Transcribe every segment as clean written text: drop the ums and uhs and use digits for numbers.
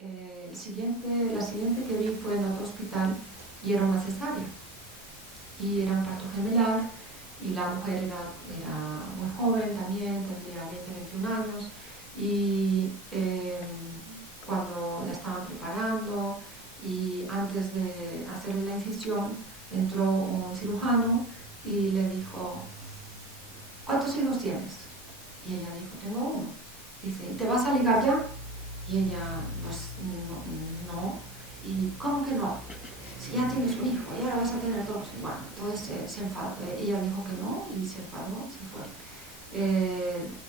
la siguiente que vi fue en otro hospital y era una cesárea. Y era un parto gemelar y la mujer era muy joven también, tendría 20-21 años y cuando la estaban preparando y antes de hacerle la incisión entró un cirujano y le dijo: ¿cuántos hijos tienes? Y ella dijo: tengo uno. Dice: ¿te vas a ligar ya? Y ella: pues no. ¿Y cómo que no? Si ya tienes un hijo y ahora vas a tener dos. Y bueno, entonces se enfadó. Ella dijo que no y se enfadó, se fue.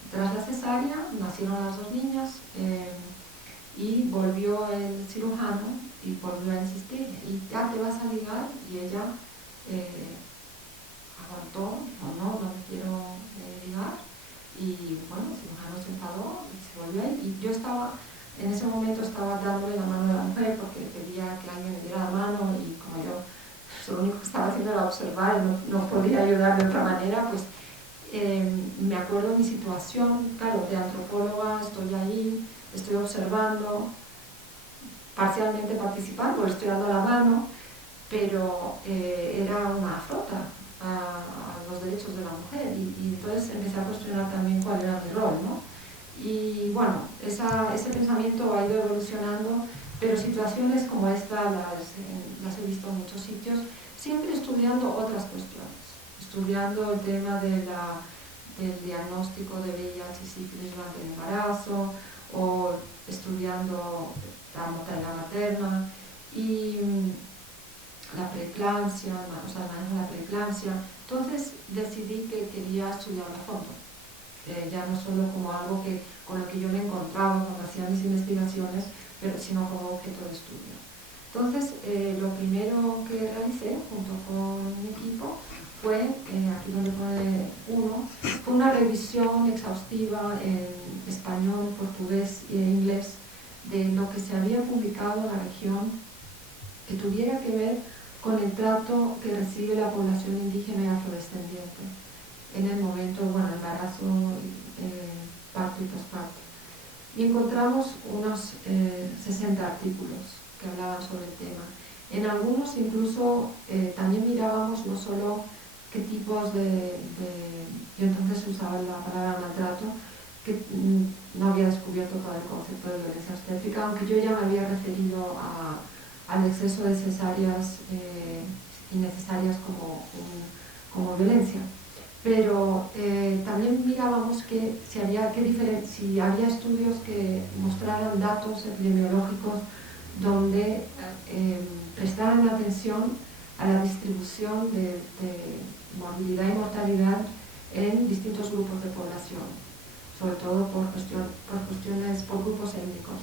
Tras la cesárea nacieron las dos niñas y volvió el cirujano y volvió a insistir: ¿y ya te vas a ligar? Y ella aguantó, dijo: no me quiero ligar. Y bueno, el cirujano se enfadó y se volvió a ir. Y yo en ese momento estaba dándole la mano a la mujer porque pedía que alguien me diera la mano, y como yo lo único que estaba haciendo era observar, no podía ayudar de otra manera, pues me acuerdo de mi situación, claro, de antropóloga. Estoy ahí, estoy observando, parcialmente participando, le estoy dando la mano, pero era una afrenta a los derechos de la mujer, y entonces empecé a cuestionar también cuál era mi rol, ¿no? Y bueno, ese pensamiento ha ido evolucionando, pero situaciones como esta las he visto en muchos sitios, siempre estudiando otras cuestiones, estudiando el tema del diagnóstico de VIH y sífilis durante el embarazo, o estudiando la mortalidad materna y la preeclampsia, o sea, el manejo de la preeclampsia. Entonces decidí que quería estudiarlo a fondo, ya no solo como algo con lo que yo me encontraba cuando hacía mis investigaciones, sino como objeto de estudio. Entonces, lo primero que realicé junto con mi equipo fue, aquí donde pone uno, fue una revisión exhaustiva en español, portugués e inglés de lo que se había publicado en la región que tuviera que ver con el trato que recibe la población indígena y afrodescendiente en el momento, embarazo, parto y posparto. Y encontramos unos 60 artículos que hablaban sobre el tema. En algunos incluso también mirábamos no solo qué tipos yo entonces usaba la palabra maltrato, que no había descubierto todo el concepto de violencia obstétrica, aunque yo ya me había referido al exceso de cesáreas innecesarias como violencia. Pero también mirábamos si había estudios que mostraran datos epidemiológicos donde prestaran atención a la distribución de morbilidad y mortalidad en distintos grupos de población, sobre todo por grupos étnicos.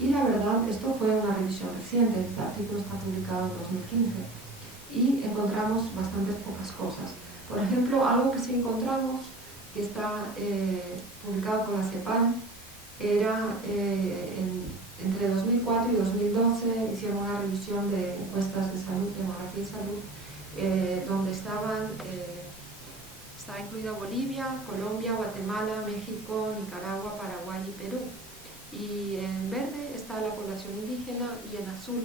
Y la verdad, esto fue una revisión reciente, este artículo está publicado en 2015, y encontramos bastantes pocas cosas. Por ejemplo, algo que sí encontramos, que está publicado por la CEPAL, era entre 2004 y 2012 hicieron una revisión de encuestas de salud, demografía y salud, donde estaba incluida Bolivia, Colombia, Guatemala, México, Nicaragua, Paraguay y Perú. Y en verde está la población indígena y en azul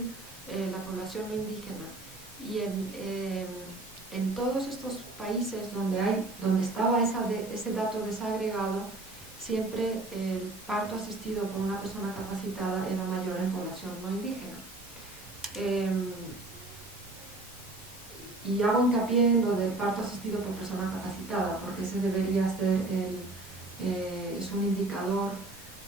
la población no indígena. Y en todos estos países donde estaba ese dato desagregado, siempre el parto asistido por una persona capacitada era mayor en población no indígena. Y hago hincapié en lo del parto asistido por persona capacitada, porque ese debería ser es un indicador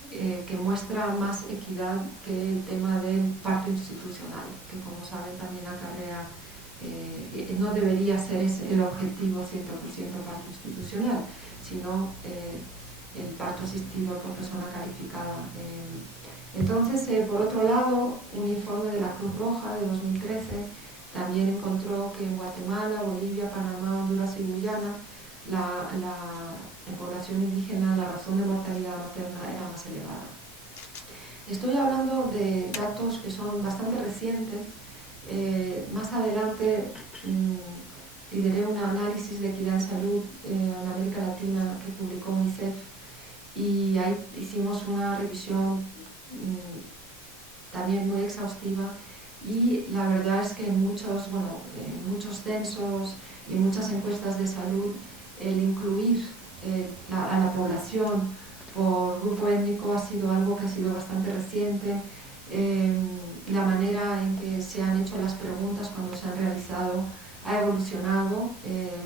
que muestra más equidad que el tema del parto institucional, que como saben también acarrea, no debería ser ese el objetivo 100% parto institucional, sino el parto asistido por persona calificada. Entonces, por otro lado, un informe de la Cruz Roja de 2013 también encontró que en Guatemala, Bolivia, Panamá, Honduras y Guyana en población indígena la razón de mortalidad materna era más elevada. Estoy hablando de datos que son bastante recientes. Más adelante lideré un análisis de equidad en salud en América Latina que publicó UNICEF, y ahí hicimos una revisión muchos censos y muchas encuestas de salud, el incluir a la población por grupo étnico ha sido algo que ha sido bastante reciente. La manera en que se han hecho las preguntas cuando se han realizado ha evolucionado.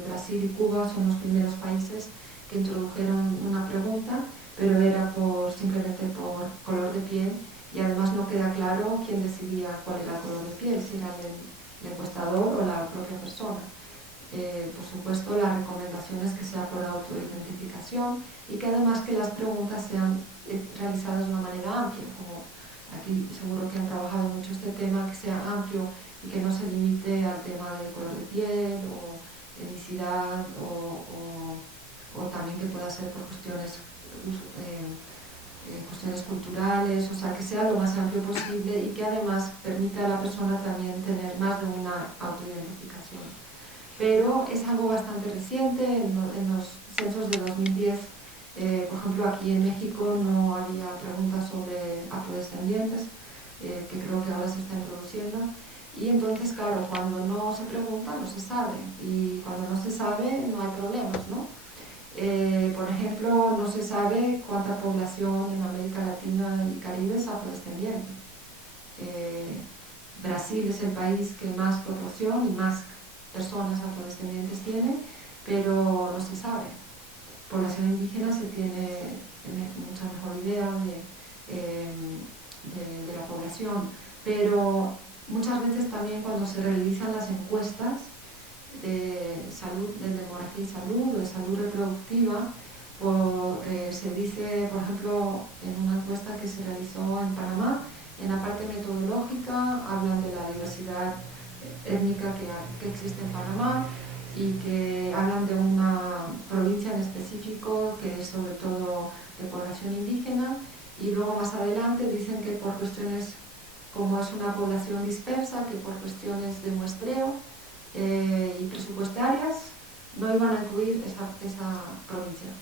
Brasil y Cuba son los primeros países que introdujeron una pregunta, pero era simplemente por color de piel, y además no queda claro quién decidía cuál era el color de piel, si era el encuestador o la propia persona. Por supuesto, la recomendación es que sea por autoidentificación y que además que las preguntas sean realizadas de una manera amplia, como aquí seguro que han trabajado mucho este tema, que sea amplio y que no se limite al tema de color de piel o etnicidad o también que pueda ser por cuestiones culturales, o sea, que sea lo más amplio posible y que además permita a la persona también tener más de una autoidentificación. Pero es algo bastante reciente. En los censos de 2010, por ejemplo, aquí en México no había preguntas sobre afrodescendientes, que creo que ahora se está introduciendo. Y entonces, claro, cuando no se pregunta, no se sabe. Y cuando no se sabe, no hay problemas, ¿no? Por ejemplo, no se sabe cuánta población en América Latina y Caribe es afrodescendiente. Brasil es el país que más proporción y más personas afrodescendientes tiene, pero no se sabe. Población indígena se tiene mucha mejor idea de la población, pero muchas veces también cuando se realizan las encuestas de salud, de demografía y salud o de salud reproductiva, se dice, por ejemplo, en una encuesta que se realizó en Panamá, en la parte metodológica hablan de la diversidad étnica que existe en Panamá y que hablan de una provincia en específico que es sobre todo de población indígena, y luego más adelante dicen que por cuestiones, como es una población dispersa, que por cuestiones de muestreo y presupuestarias no iban a incluir esa provincia.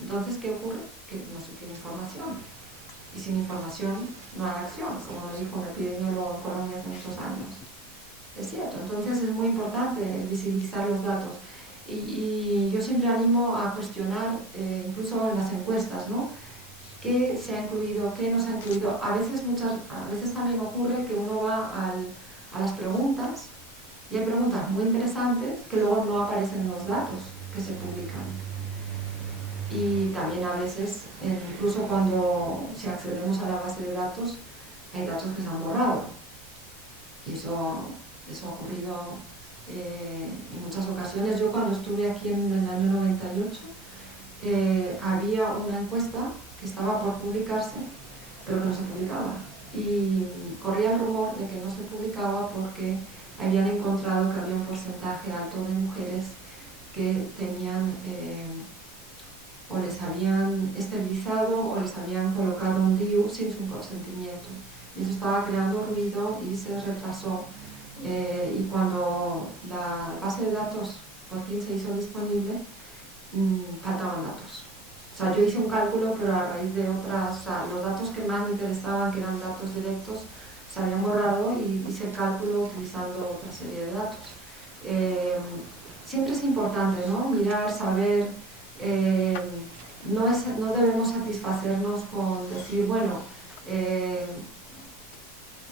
Entonces, ¿qué ocurre? Que no se tiene información, y sin información no hay acción, como nos dijo un epidemiólogo en Colombia hace muchos años. Es cierto. Entonces es muy importante visibilizar los datos, y yo siempre animo a cuestionar, incluso en las encuestas, ¿no? ¿Qué se ha incluido, qué no se ha incluido? A veces también ocurre que uno va a las preguntas y hay preguntas muy interesantes que luego no aparecen en los datos que se publican. Y también a veces, incluso cuando si accedemos a la base de datos, hay datos que se han borrado. Y eso ha ocurrido en muchas ocasiones. Yo cuando estuve aquí en el año 98, había una encuesta que estaba por publicarse, pero no se publicaba. Y corría el rumor de que no se publicaba porque habían encontrado que había un porcentaje alto de mujeres que tenían o les habían esterilizado o les habían colocado un DIU sin su consentimiento. Y eso estaba creando ruido y se retrasó. Y cuando la base de datos por fin se hizo disponible, faltaban datos. O sea, yo hice un cálculo, pero a raíz de otras, o sea, los datos que más me interesaban, que eran datos directos, se habían borrado, y hice el cálculo utilizando otra serie de datos. Siempre es importante, ¿no? Mirar, saber, no debemos satisfacernos con decir, bueno,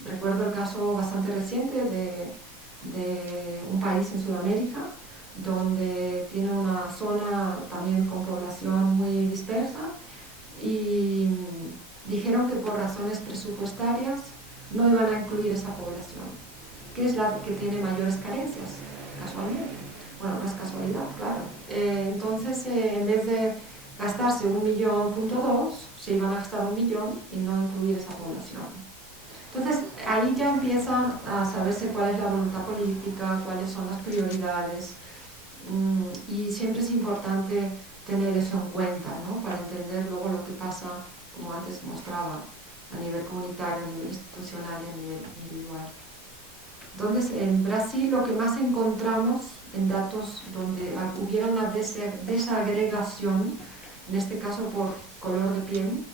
recuerdo el caso bastante reciente de un país en Sudamérica, donde tiene una zona también con población muy dispersa, y dijeron que por razones presupuestarias no iban a incluir esa población, que es la que tiene mayores carencias, casualmente. Bueno, no es casualidad, claro. Entonces, en vez de gastarse 1,2 millones, se iban a gastar 1 millón y no incluir esa población. Entonces, ahí ya empieza a saberse cuál es la voluntad política, cuáles son las prioridades, y siempre es importante tener eso en cuenta, ¿no? Para entender luego lo que pasa, como antes mostraba, a nivel comunitario, a nivel institucional y a nivel individual. Entonces, en Brasil lo que más encontramos en datos donde hubiera una desagregación, en este caso por color de piel,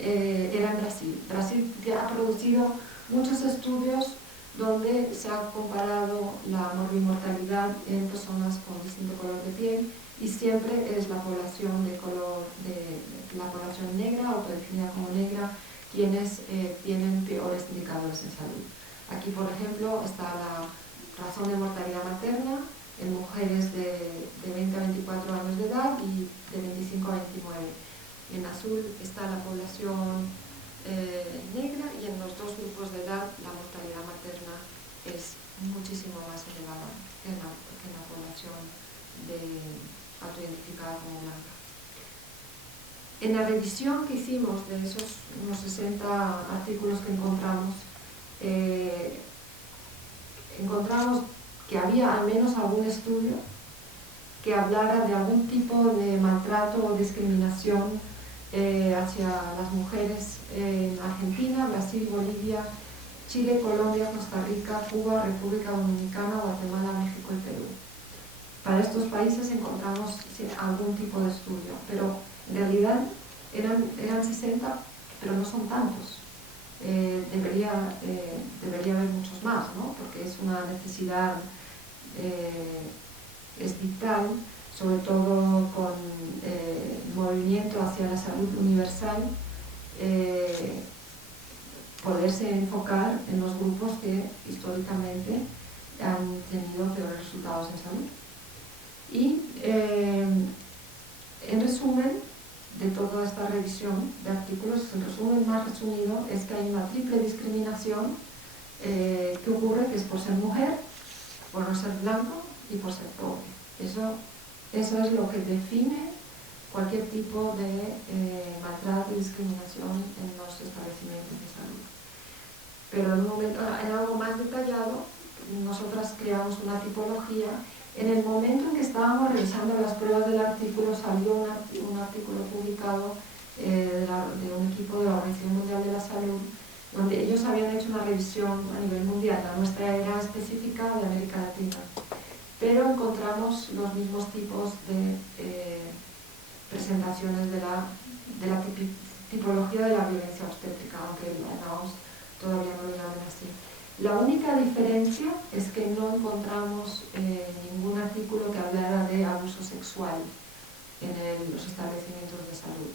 era en Brasil. Brasil ya ha producido muchos estudios donde se ha comparado la morbimortalidad en personas con distinto color de piel, y siempre es la población la población negra, autodefinida como negra, quienes tienen peores indicadores en salud. Aquí, por ejemplo, está la razón de mortalidad materna en mujeres de 20 a 24 años de edad y de 25 a 29. En azul está la población negra, y en los dos grupos de edad la mortalidad materna es muchísimo más elevada que en la población autoidentificada como blanca. En la revisión que hicimos de esos unos 60 artículos que encontramos que había al menos algún estudio que hablara de algún tipo de maltrato o discriminación hacia las mujeres en Argentina, Brasil, Bolivia, Chile, Colombia, Costa Rica, Cuba, República Dominicana, Guatemala, México y Perú. Para estos países encontramos algún tipo de estudio, pero en realidad eran 60, pero no son tantos. Debería haber muchos más, ¿no? Porque es una necesidad, es vital, sobre todo con el movimiento hacia la salud universal, poderse enfocar en los grupos que históricamente han tenido peores resultados en salud. Y en resumen de toda esta revisión de artículos, el resumen más resumido es que hay una triple discriminación que ocurre, que es por ser mujer, por no ser blanco y por ser pobre. Eso es lo que define cualquier tipo de maltrato y discriminación en los establecimientos de salud. Pero en algo más detallado, nosotras creamos una tipología. En el momento en que estábamos revisando las pruebas del artículo, salió un artículo publicado de un equipo de la Organización Mundial de la Salud, donde ellos habían hecho una revisión a nivel mundial. La nuestra era específica de América Latina, pero encontramos los mismos tipos de presentaciones de la tipología de la violencia obstétrica, aunque la OMS todavía no lo llaman así. La única diferencia es que no encontramos ningún artículo que hablara de abuso sexual en los establecimientos de salud.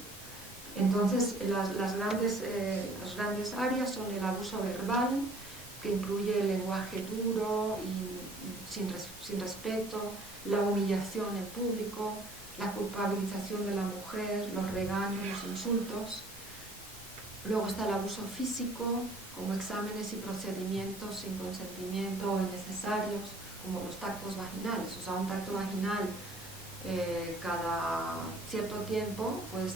Entonces, las grandes áreas son el abuso verbal, que incluye el lenguaje duro y sin respeto, la humillación en público, la culpabilización de la mujer, los regaños, los insultos. Luego está el abuso físico, como exámenes y procedimientos sin consentimiento o innecesarios, como los tactos vaginales. O sea, un tacto vaginal cada cierto tiempo puede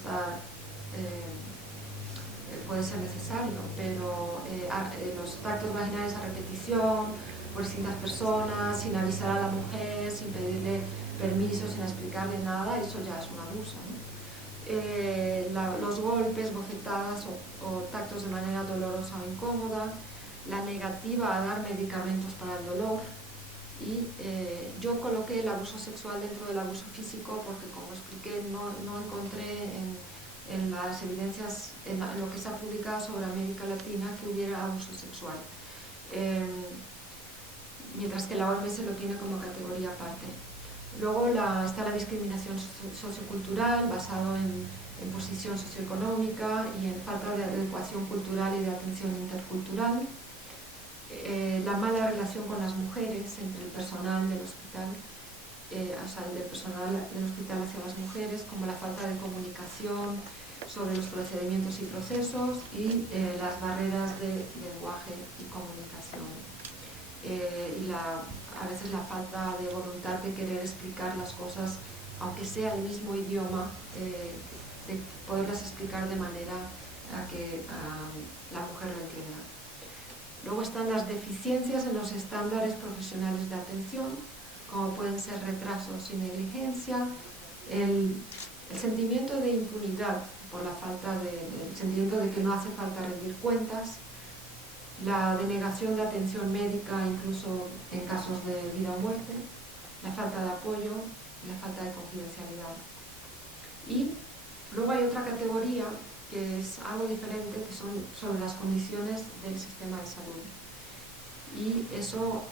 ser necesario, pero los tactos vaginales a repetición, por distintas personas, sin avisar a la mujer, sin pedirle permiso, sin explicarle nada, eso ya es un abuso, ¿no? Los golpes, bofetadas o tactos de manera dolorosa o incómoda, la negativa a dar medicamentos para el dolor. Y yo coloqué el abuso sexual dentro del abuso físico porque, como expliqué, no encontré en las evidencias, en lo que se ha publicado sobre América Latina, que hubiera abuso sexual. Mientras que la OMS lo tiene como categoría aparte. Luego está la discriminación sociocultural, basado en posición socioeconómica y en falta de adecuación cultural y de atención intercultural. La mala relación con las mujeres entre el personal del hospital, o sea, el personal del hospital hacia las mujeres, como la falta de comunicación sobre los procedimientos y procesos y las barreras de lenguaje y comunicación. Y a veces la falta de voluntad de querer explicar las cosas, aunque sea el mismo idioma, de poderlas explicar de manera a que la mujer lo entienda. Luego están las deficiencias en los estándares profesionales de atención, como pueden ser retrasos y negligencia, el sentimiento de impunidad por el sentimiento de que no hace falta rendir cuentas, la denegación de atención médica incluso en casos de vida o muerte, la falta de apoyo y la falta de confidencialidad. Y luego hay otra categoría que es algo diferente, que son sobre las condiciones del sistema de salud. y eso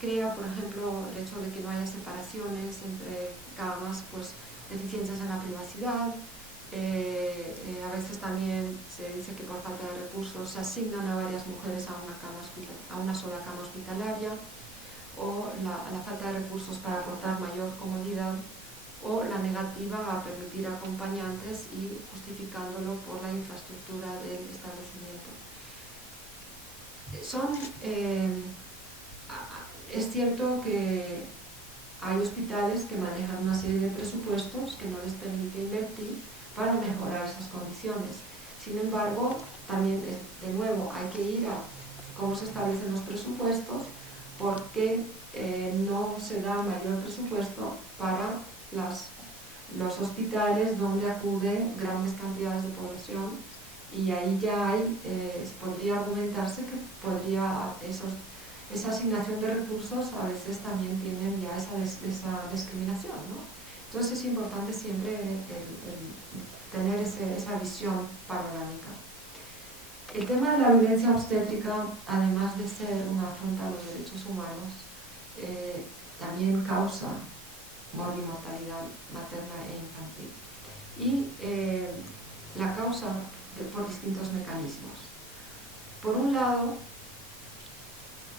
crea, por ejemplo, el hecho de que no haya separaciones entre camas, pues deficiencias en la privacidad. A veces también se dice que por falta de recursos se asignan a varias mujeres a una sola cama hospitalaria, o la falta de recursos para aportar mayor comodidad, o la negativa a permitir acompañantes y justificándolo por la infraestructura del establecimiento. Es cierto que hay hospitales que manejan una serie de presupuestos que no les permite invertir para mejorar esas condiciones. Sin embargo, también, de nuevo, hay que ir a cómo se establecen los presupuestos, porque no se da mayor presupuesto para los hospitales donde acuden grandes cantidades de población, y ahí ya podría argumentarse que esa asignación de recursos a veces también tienen ya esa discriminación, ¿no? Entonces es importante siempre tener esa visión panorámica. El tema de la violencia obstétrica, además de ser una afrenta a los derechos humanos, también causa mortalidad materna e infantil. Y la causa por distintos mecanismos. Por un lado,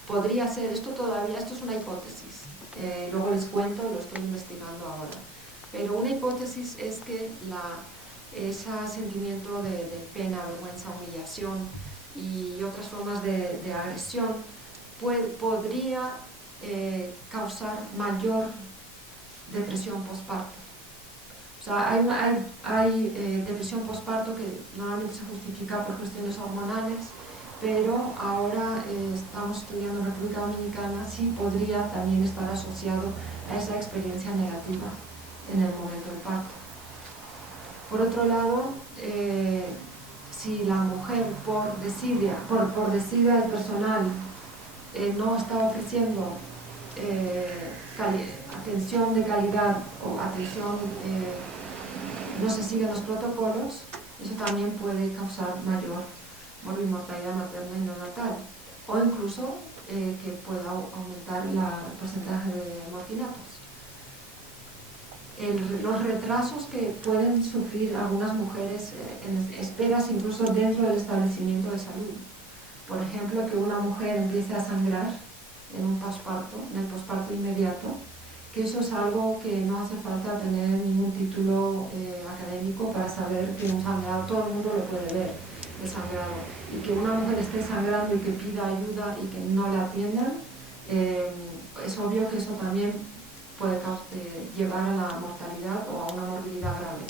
podría ser, esto es una hipótesis, luego les cuento, lo estoy investigando ahora, pero una hipótesis es que ese sentimiento de pena, vergüenza, humillación y otras formas de agresión podría causar mayor depresión postparto. O sea, hay depresión postparto que normalmente se justifica por cuestiones hormonales, pero ahora estamos estudiando en República Dominicana si podría también estar asociado a esa experiencia negativa en el momento del parto. Por otro lado, si la mujer por desidia del personal no está ofreciendo atención de calidad o atención, no se siguen los protocolos, eso también puede causar mayor mortalidad materna y neonatal, o incluso que pueda aumentar el porcentaje de mortinatos. Los retrasos que pueden sufrir algunas mujeres en esperas incluso dentro del establecimiento de salud. Por ejemplo, que una mujer empiece a sangrar en el posparto inmediato, que eso es algo que no hace falta tener ningún título académico para saber que un sangrado, todo el mundo lo puede ver, el sangrado, y que una mujer esté sangrando y que pida ayuda y que no la atiendan, es obvio que eso también puede llevar a la mortalidad o a una morbilidad grave.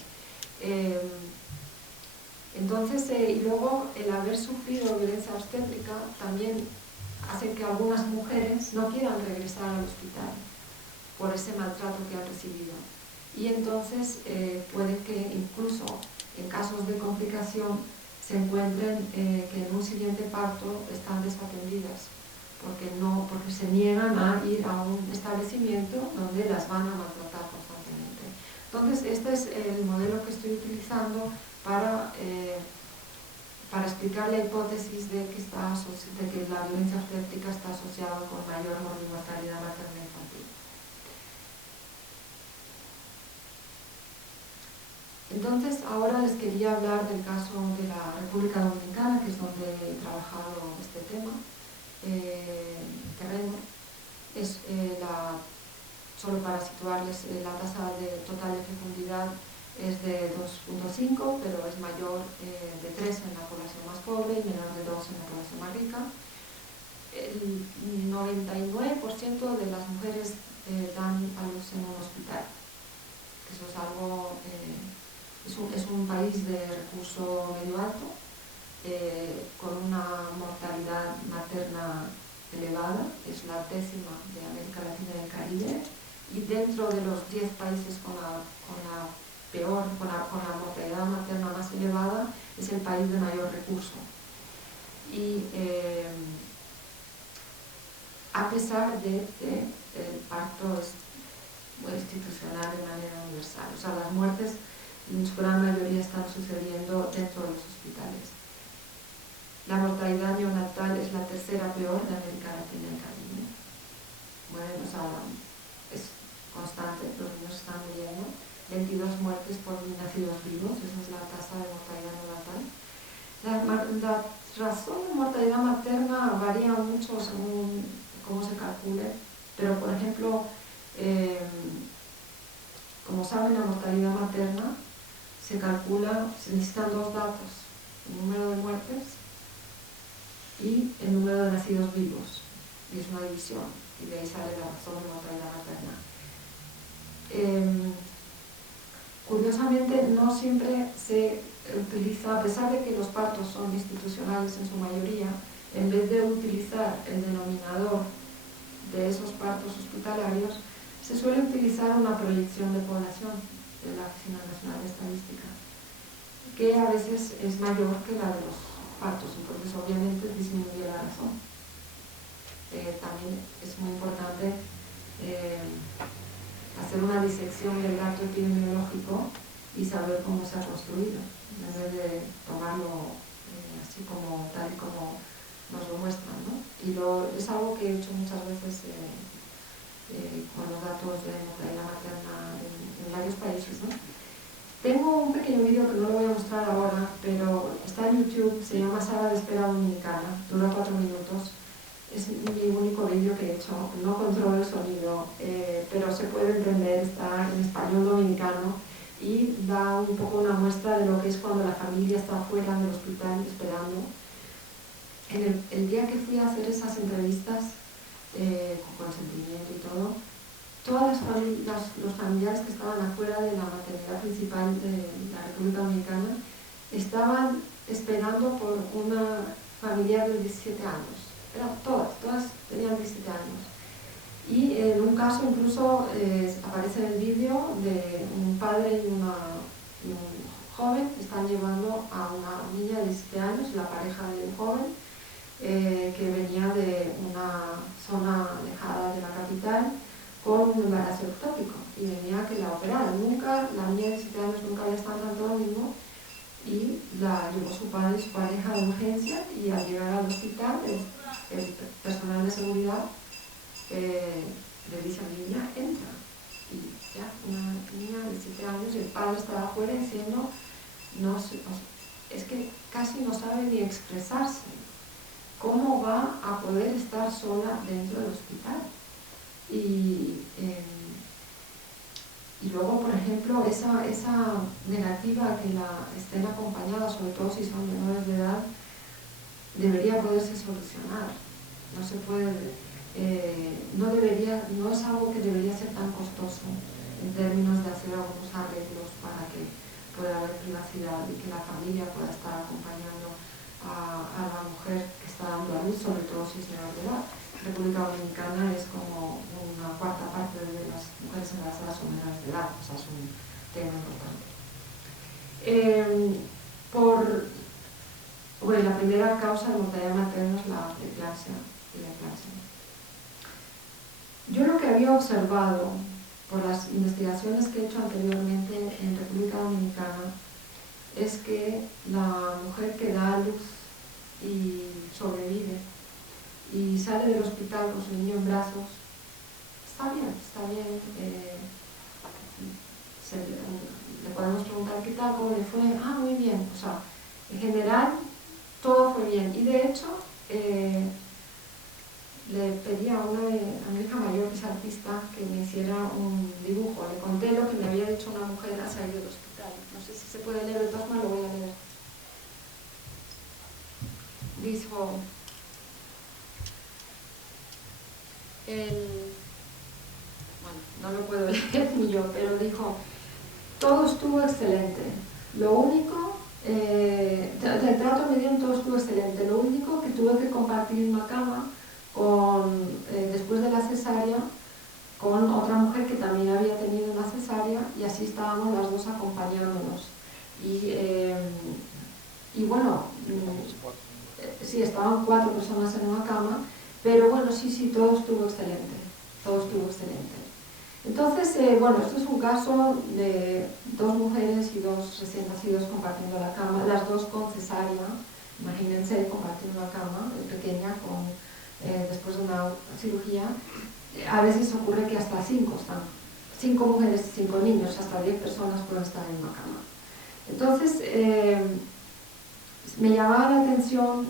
Entonces, y luego el haber sufrido violencia obstétrica también hace que algunas mujeres no quieran regresar al hospital por ese maltrato que han recibido. Y entonces puede que incluso en casos de complicación se encuentren que en un siguiente parto están desatendidas, porque se niegan a ir a un establecimiento donde las van a maltratar constantemente. Entonces, este es el modelo que estoy utilizando para explicar la hipótesis de que la violencia obstétrica está asociada con mayor mortalidad materna e infantil. Entonces, ahora les quería hablar del caso de la República Dominicana, que es donde he trabajado este tema. Terreno. Solo para situarles, la tasa total de fecundidad es de 2.5, pero es mayor de 3 en la población más pobre y menor de 2 en la población más rica. El 99% de las mujeres dan a luz en un hospital. Eso es algo, es un país de recurso medio alto, con una mortalidad materna elevada, es la 10ª de América Latina y el Caribe, y dentro de los 10 países con la mortalidad materna más elevada, es el país de mayor recurso. Y a pesar de que el parto es institucional de manera universal, o sea, las muertes en su gran mayoría están sucediendo dentro de los hospitales. La mortalidad neonatal es la tercera peor de América Latina y Caribe. Bueno, o sea, es constante, los niños están muriendo. 22 muertes por nacidos vivos, esa es la tasa de mortalidad neonatal. La razón de mortalidad materna varía mucho según cómo se calcule, pero por ejemplo, como saben, la mortalidad materna se calcula, se necesitan dos datos, el número de muertes y el número de nacidos vivos, y es una división, y de ahí sale la razón de mortalidad materna. Curiosamente, no siempre se utiliza, a pesar de que los partos son institucionales en su mayoría, en vez de utilizar el denominador de esos partos hospitalarios, se suele utilizar una proyección de población de la Oficina Nacional de Estadística, que a veces es mayor que la de los partos, entonces obviamente disminuye la razón. También es muy importante hacer una disección del dato epidemiológico y saber cómo se ha construido, en vez de tomarlo así como tal y como nos lo muestran, ¿no? Y es algo que he hecho muchas veces con los datos de mortalidad materna en varios países, ¿no? Tengo un pequeño vídeo que no lo voy a mostrar ahora, pero está en YouTube, se llama Sala de Espera Dominicana, dura 4 minutos. Es mi único vídeo que he hecho, no controlo el sonido, pero se puede entender, está en español dominicano y da un poco una muestra de lo que es cuando la familia está fuera del hospital esperando. El día que fui a hacer esas entrevistas, con consentimiento y todo, todas los familiares que estaban afuera de la maternidad principal de la República Dominicana estaban esperando por una familiar de 17 años. Eran todas tenían 17 años. Y en un caso incluso aparece en el vídeo de un padre y un joven que están llevando a una niña de 17 años, la pareja del joven, que venía de una zona alejada de la capital con un embarazo ectópico y venía que la operaran. La niña de 17 años nunca había estado en lo mismo y la llevó su padre y su pareja de urgencia, y al llegar al hospital el personal de seguridad le dice a la niña, entra. Y ya, una niña de 17 años, y el padre estaba afuera diciendo, no sé, es que casi no sabe ni expresarse. ¿Cómo va a poder estar sola dentro del hospital? Y luego, por ejemplo, esa negativa a que estén acompañadas, sobre todo si son menores de edad, debería poderse solucionar. No se puede, no es algo que debería ser tan costoso en términos de hacer algunos arreglos para que pueda haber privacidad y que la familia pueda estar acompañando a la mujer que está dando a luz, sobre todo si es menor de edad. República Dominicana es como una cuarta parte de las mujeres embarazadas son menores de edad, o sea, es un tema importante. La primera causa de mortalidad materna es la preeclampsia y la eclampsia. Yo lo que había observado por las investigaciones que he hecho anteriormente en República Dominicana es que la mujer que da a luz y sobrevive y sale del hospital con su niño en brazos, está bien. Le podemos preguntar qué tal, cómo le fue, muy bien, o sea, en general todo fue bien. Y de hecho, le pedí a mi hija mayor, que es artista, que me hiciera un dibujo. Le conté lo que me había dicho una mujer al salir del hospital. No sé si se puede leer, de todas maneras lo voy a leer. Dijo, no lo puedo leer ni yo, pero dijo, todo estuvo excelente. Lo único, el trato me dieron, todo estuvo excelente. Lo único que tuve que compartir una cama después de la cesárea con otra mujer que también había tenido una cesárea, y así estábamos las dos acompañándonos. Y bueno, sí, estaban 4 personas en una cama, pero bueno, sí, todo estuvo excelente. Entonces, esto es un caso de 2 mujeres y 2 recién nacidos compartiendo la cama, las 2 con cesárea, Imagínense compartir una cama pequeña después de una cirugía. A veces ocurre que hasta 5 están, 5 mujeres, 5 niños, hasta 10 personas pueden estar en una cama. Entonces, me llamaba la atención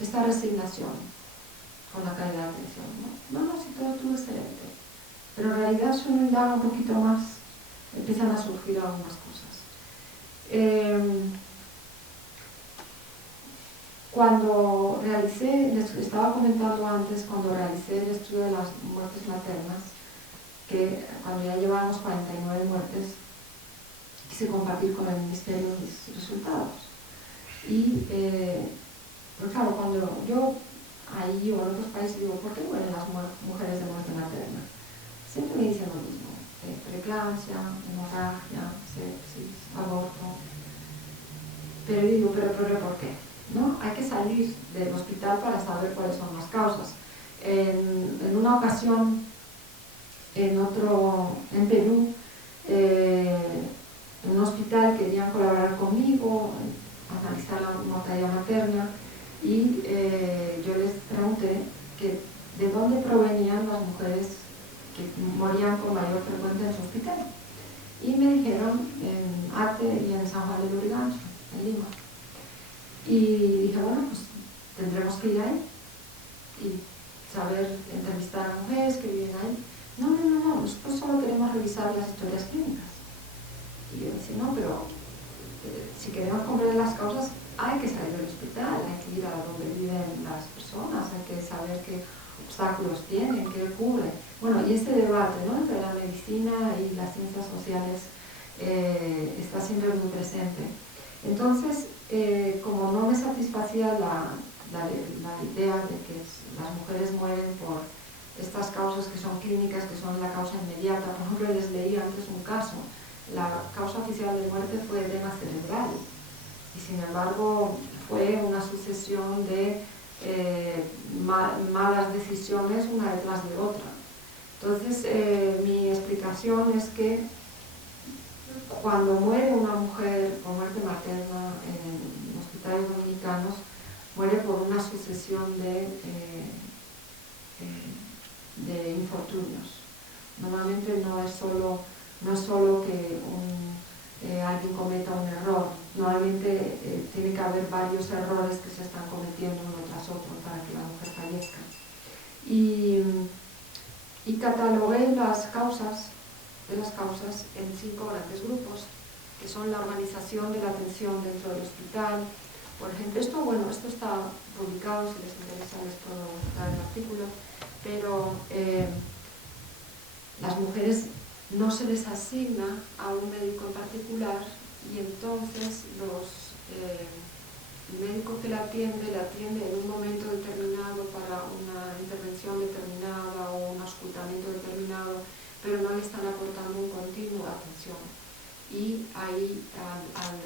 esta resignación con la calidad de atención. No, si todo estuvo excelente. Pero en realidad, si uno indaga un poquito más, empiezan a surgir algunas cosas. Cuando les estaba comentando antes, cuando realicé el estudio de las muertes maternas, que cuando ya llevábamos 49 muertes, quise compartir con el Ministerio mis resultados. Y, pues claro, cuando yo ahí o en otros países digo, ¿por qué mueren las mujeres de muerte materna? Siempre me dicen lo mismo, preeclampsia, hemorragia, sepsis, aborto. Pero yo digo, ¿pero por qué? ¿No? Hay que salir del hospital para saber cuáles son las causas. En una ocasión, en Perú, en un hospital querían colaborar conmigo, analizar la mortalidad materna, y yo les pregunté que de dónde provenían las mujeres que morían con mayor frecuencia en su hospital. Y me dijeron en Ate y en San Juan de Lurigancho, en Lima. Y dije, bueno, pues tendremos que ir ahí y saber entrevistar a mujeres que viven ahí. No, nosotros solo queremos revisar las historias clínicas. Y yo decía, no, pero si queremos comprender las causas, hay que salir del hospital, hay que ir a donde viven las personas, hay que saber qué obstáculos tienen, qué ocurre. Bueno, y este debate, ¿no?, entre la medicina y las ciencias sociales está siempre muy presente. Entonces, como no me satisfacía la idea de que las mujeres mueren por estas causas que son clínicas, que son la causa inmediata. Por ejemplo, les leí antes un caso. La causa oficial de muerte fue edema cerebral y sin embargo fue una sucesión de malas decisiones una detrás de otra. Entonces, mi explicación es que cuando muere una mujer por muerte materna en hospitales dominicanos, muere por una sucesión de infortunios. Normalmente no es solo que alguien cometa un error, normalmente tiene que haber varios errores que se están cometiendo uno tras otro para que la mujer fallezca. Y catalogué las causas en 5 grandes grupos, que son la organización de la atención dentro del hospital. Por ejemplo, esto está publicado, si les interesa les puedo dar el artículo, pero las mujeres no se les asigna a un médico en particular y entonces el médico que la atiende en un momento determinado para una intervención determinada o un auscultamiento determinado, pero no le están aportando un continuo de atención. Y ahí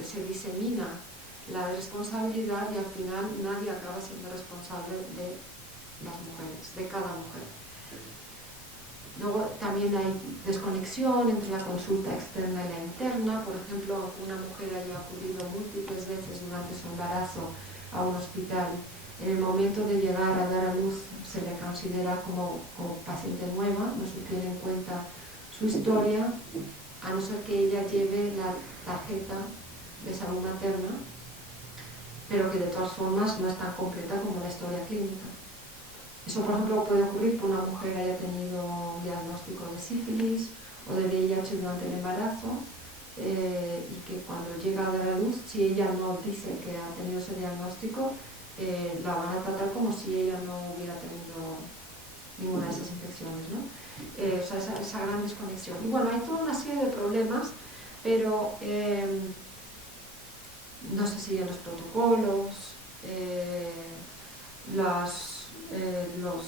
se disemina la responsabilidad y al final nadie acaba siendo responsable de las mujeres, de cada mujer. Luego también hay desconexión entre la consulta externa y la interna. Por ejemplo, una mujer haya acudido múltiples veces durante su embarazo a un hospital. En el momento de llegar a dar a luz se le considera como paciente nueva, no se tiene en cuenta su historia, a no ser que ella lleve la tarjeta de salud materna, pero que de todas formas no es tan completa como la historia clínica. Eso, por ejemplo, puede ocurrir que una mujer haya tenido un diagnóstico de sífilis o de VIH durante el embarazo y que cuando llega a dar a luz, si ella no dice que ha tenido ese diagnóstico, la van a tratar como si ella no hubiera tenido ninguna de esas infecciones, ¿no? O sea, esa gran desconexión. Y bueno, hay toda una serie de problemas, pero no se siguen los protocolos, los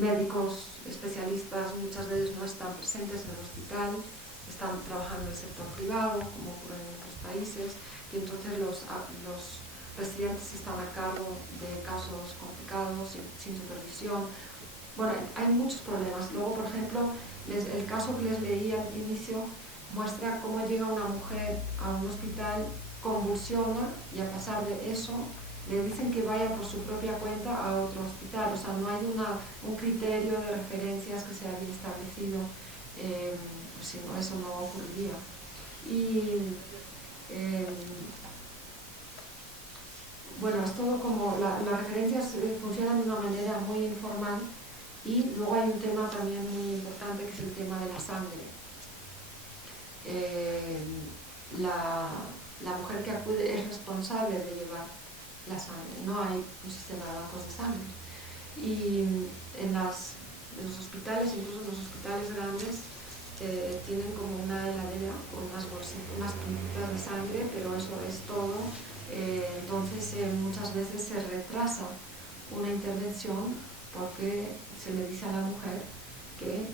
médicos especialistas muchas veces no están presentes en el hospital, están trabajando en el sector privado, como ocurre en otros países, y entonces los residentes están a cargo de casos complicados, sin supervisión. Bueno, hay muchos problemas. Luego, por ejemplo, el caso que les leí al inicio muestra cómo llega una mujer a un hospital, convulsiona y a pasar de eso le dicen que vaya por su propia cuenta a otro hospital. O sea, no hay un criterio de referencias que se haya establecido, si no, eso no ocurriría. Y bueno, es todo como las referencias funcionan de una manera muy informal. Y luego hay un tema también muy importante, que es el tema de la sangre. La mujer que acude es responsable de llevar la sangre, no hay un sistema de bancos de sangre. Y en los hospitales, incluso en los hospitales grandes, tienen como una heladera con unas pintitas de sangre, pero eso es todo. Entonces muchas veces se retrasa una intervención porque se le dice a la mujer que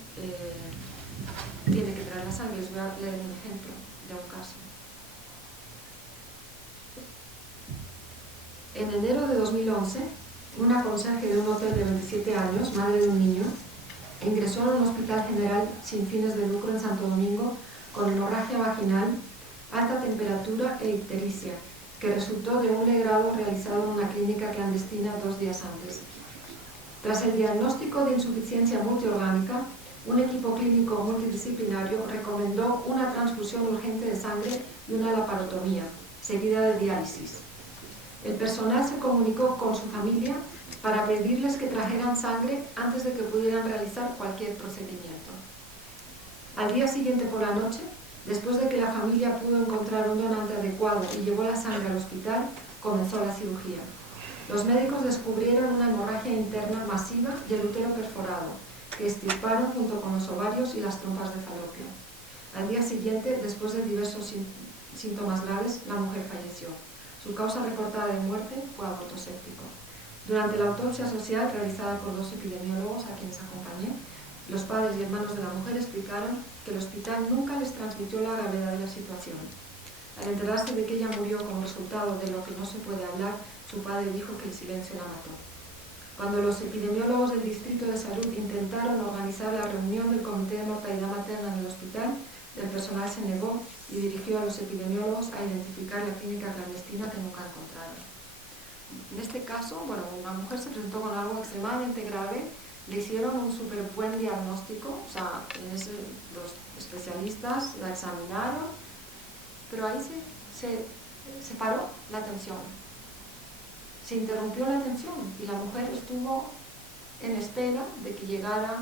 tiene que traer la sangre. Les voy a leer un ejemplo de un caso. En enero de 2011, una conserje de un hotel de 27 años, madre de un niño, ingresó a un hospital general sin fines de lucro en Santo Domingo con hemorragia vaginal, alta temperatura e ictericia, que resultó de un legrado realizado en una clínica clandestina 2 días antes. Tras el diagnóstico de insuficiencia multiorgánica, un equipo clínico multidisciplinario recomendó una transfusión urgente de sangre y una laparotomía, seguida de diálisis. El personal se comunicó con su familia para pedirles que trajeran sangre antes de que pudieran realizar cualquier procedimiento. Al día siguiente por la noche, después de que la familia pudo encontrar un donante adecuado y llevó la sangre al hospital, comenzó la cirugía. Los médicos descubrieron una hemorragia interna masiva y el útero perforado, que extirparon junto con los ovarios y las trompas de falopio. Al día siguiente, después de diversos síntomas graves, la mujer falleció. Su causa reportada de muerte fue aborto séptico. Durante la autopsia social realizada por 2 epidemiólogos a quienes acompañé, los padres y hermanos de la mujer explicaron que el hospital nunca les transmitió la gravedad de la situación. Al enterarse de que ella murió como resultado de lo que no se puede hablar, su padre dijo que el silencio la mató. Cuando los epidemiólogos del Distrito de Salud intentaron organizar la reunión del Comité de Mortalidad Materna en el hospital, el personal se negó y dirigió a los epidemiólogos a identificar la clínica clandestina que nunca encontraron. En este caso, bueno, una mujer se presentó con algo extremadamente grave, le hicieron un súper buen diagnóstico, o sea, los especialistas la examinaron, pero ahí se paró la atención, se interrumpió la atención y la mujer estuvo en espera de que llegara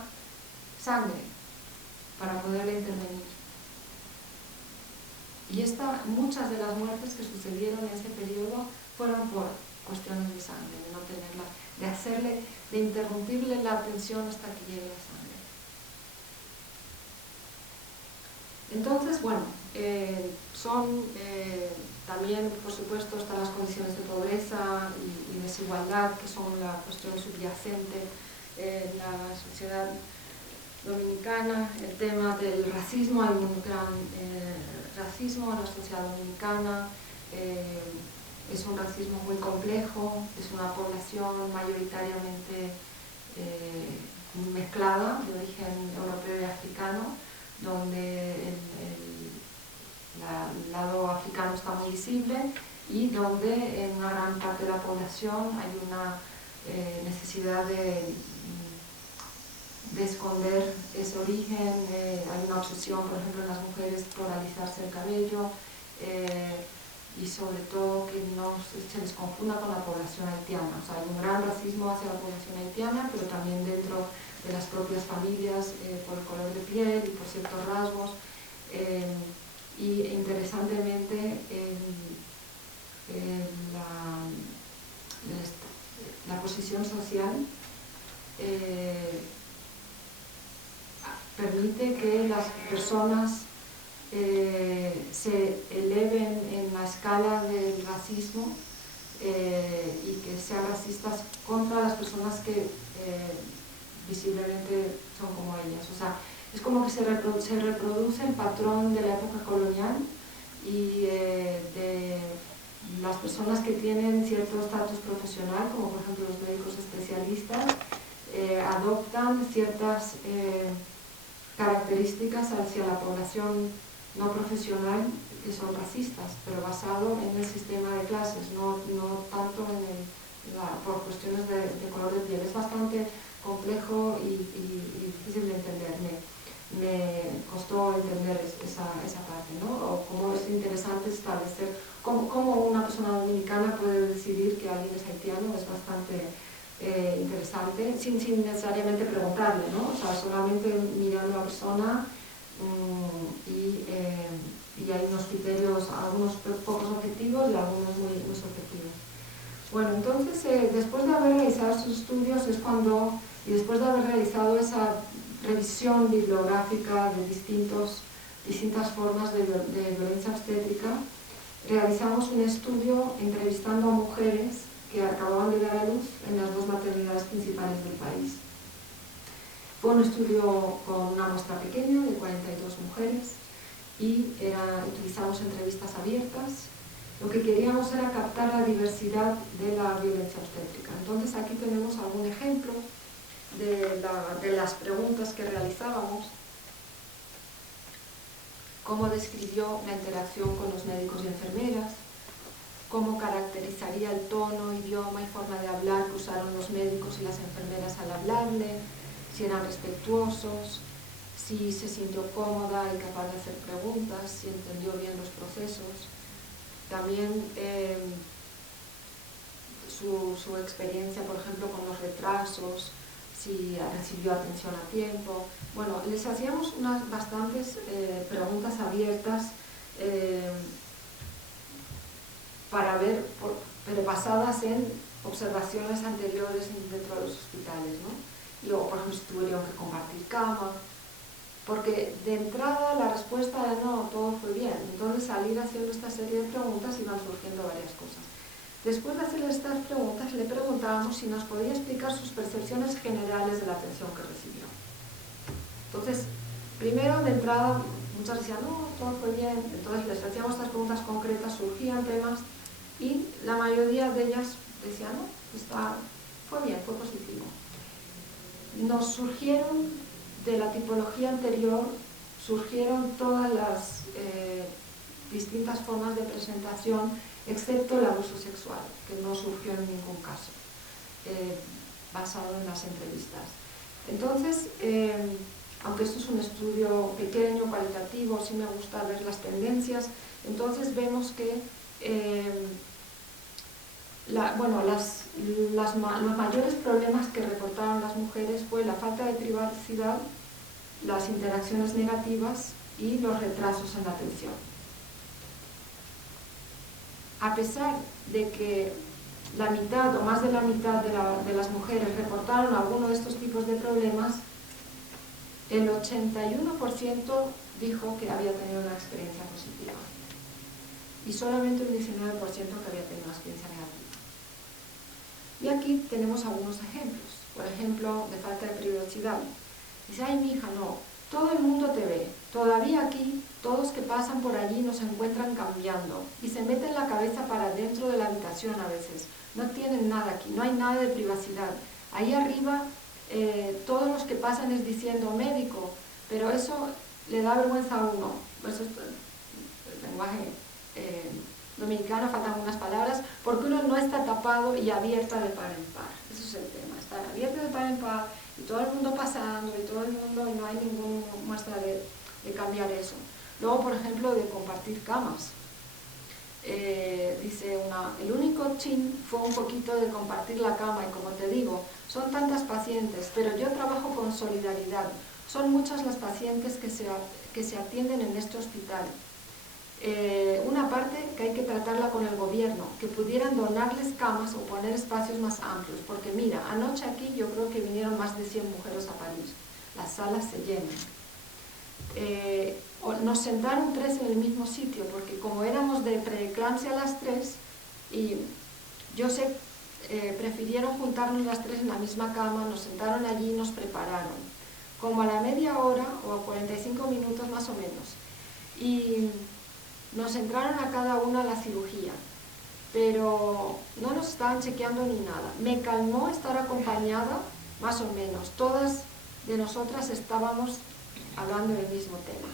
sangre para poderle intervenir. Y muchas de las muertes que sucedieron en ese periodo fueron por cuestiones de sangre, de no tenerla, de interrumpirle la atención hasta que llegue la sangre. Entonces, bueno, también, por supuesto, están las condiciones de pobreza y desigualdad, que son la cuestión subyacente en la sociedad dominicana. El tema del racismo, hay un gran racismo en la sociedad dominicana, es un racismo muy complejo, es una población mayoritariamente mezclada, de origen europeo y africano, donde el lado africano está muy visible y donde en una gran parte de la población hay una necesidad de esconder ese origen, hay una obsesión, por ejemplo, en las mujeres por alisarse el cabello y sobre todo que no se les confunda con la población haitiana. O sea, hay un gran racismo hacia la población haitiana, pero también dentro de las propias familias por el color de piel y por ciertos rasgos. Y interesantemente la posición social permite que las personas se eleven en la escala del racismo y que sean racistas contra las personas que visiblemente son como ellas. O sea, es como que se reproduce el patrón de la época colonial y de las personas que tienen cierto estatus profesional, como por ejemplo los médicos especialistas, adoptan ciertas características hacia la población no profesional que son racistas, pero basado en el sistema de clases, no tanto por cuestiones de color de piel. Es bastante complejo y difícil de entender. Me costó entender esa parte, ¿no? O cómo es interesante establecer cómo una persona dominicana puede decidir que alguien es haitiano. Es bastante interesante, sin necesariamente preguntarle, ¿no? O sea, solamente mirando a la persona y hay unos criterios, algunos pocos objetivos y algunos muy subjetivos. Bueno, entonces, después de haber realizado estos estudios es cuando, y después de haber realizado esa revisión bibliográfica de distintas formas de violencia obstétrica, realizamos un estudio entrevistando a mujeres que acababan de dar a luz en las dos maternidades principales del país. Fue un estudio con una muestra pequeña de 42 mujeres y utilizamos entrevistas abiertas. Lo que queríamos era captar la diversidad de la violencia obstétrica. Entonces aquí tenemos algún ejemplo de las preguntas que realizábamos. Cómo describió la interacción con los médicos y enfermeras, cómo caracterizaría el tono, idioma y forma de hablar que usaron los médicos y las enfermeras al hablarle, si eran respetuosos, si se sintió cómoda y capaz de hacer preguntas, si entendió bien los procesos. También su experiencia, por ejemplo, con los retrasos, si recibió atención a tiempo. Bueno, les hacíamos unas bastantes preguntas abiertas para ver, pero basadas en observaciones anteriores dentro de los hospitales, ¿no? O, por ejemplo, si tuvieron que compartir cama, porque de entrada la respuesta era no, todo fue bien. Entonces, salir haciendo esta serie de preguntas iban surgiendo varias cosas. Después de hacerle estas preguntas, le preguntábamos si nos podía explicar sus percepciones generales de la atención que recibió. Entonces, primero de entrada, muchas decían, no, todo fue bien. Entonces les hacíamos estas preguntas concretas, surgían temas y la mayoría de ellas decían, no, fue bien, fue positivo. Nos surgieron, de la tipología anterior, surgieron todas las distintas formas de presentación, excepto el abuso sexual, que no surgió en ningún caso, basado en las entrevistas. Entonces, aunque esto es un estudio pequeño, cualitativo, sí me gusta ver las tendencias, entonces vemos que los mayores problemas que reportaron las mujeres fue la falta de privacidad, las interacciones negativas y los retrasos en la atención. A pesar de que la mitad o más de la mitad de las mujeres reportaron alguno de estos tipos de problemas, el 81% dijo que había tenido una experiencia positiva y solamente un 19% que había tenido una experiencia negativa. Y aquí tenemos algunos ejemplos, por ejemplo, de falta de privacidad. Dice, ay, mi hija, no, todo el mundo te ve, todavía aquí, todos que pasan por allí nos encuentran cambiando y se meten la cabeza para dentro de la habitación a veces, no tienen nada aquí, no hay nada de privacidad. Ahí arriba, todos los que pasan es diciendo médico, pero eso le da vergüenza a uno. Pues esto, el lenguaje dominicano, faltan unas palabras, porque uno no está tapado y abierta de par en par. Eso es el tema, estar abierto de par en par y todo el mundo pasando y todo el mundo, y no hay ninguna muestra de cambiar eso. Luego, por ejemplo, de compartir camas. Dice el único chin fue un poquito de compartir la cama y como te digo, son tantas pacientes, pero yo trabajo con solidaridad. Son muchas las pacientes que se atienden en este hospital. Una parte que hay que tratarla con el gobierno, que pudieran donarles camas o poner espacios más amplios, porque mira, anoche aquí yo creo que vinieron más de 100 mujeres a parir, las salas se llenan. Nos sentaron 3 en el mismo sitio, porque como éramos de preeclampsia las 3, y yo sé, prefirieron juntarnos las 3 en la misma cama, nos sentaron allí y nos prepararon, como a la media hora o a 45 minutos más o menos, y nos entraron a cada una a la cirugía, pero no nos estaban chequeando ni nada. Me calmó estar acompañada, más o menos. Todas de nosotras estábamos hablando del mismo tema.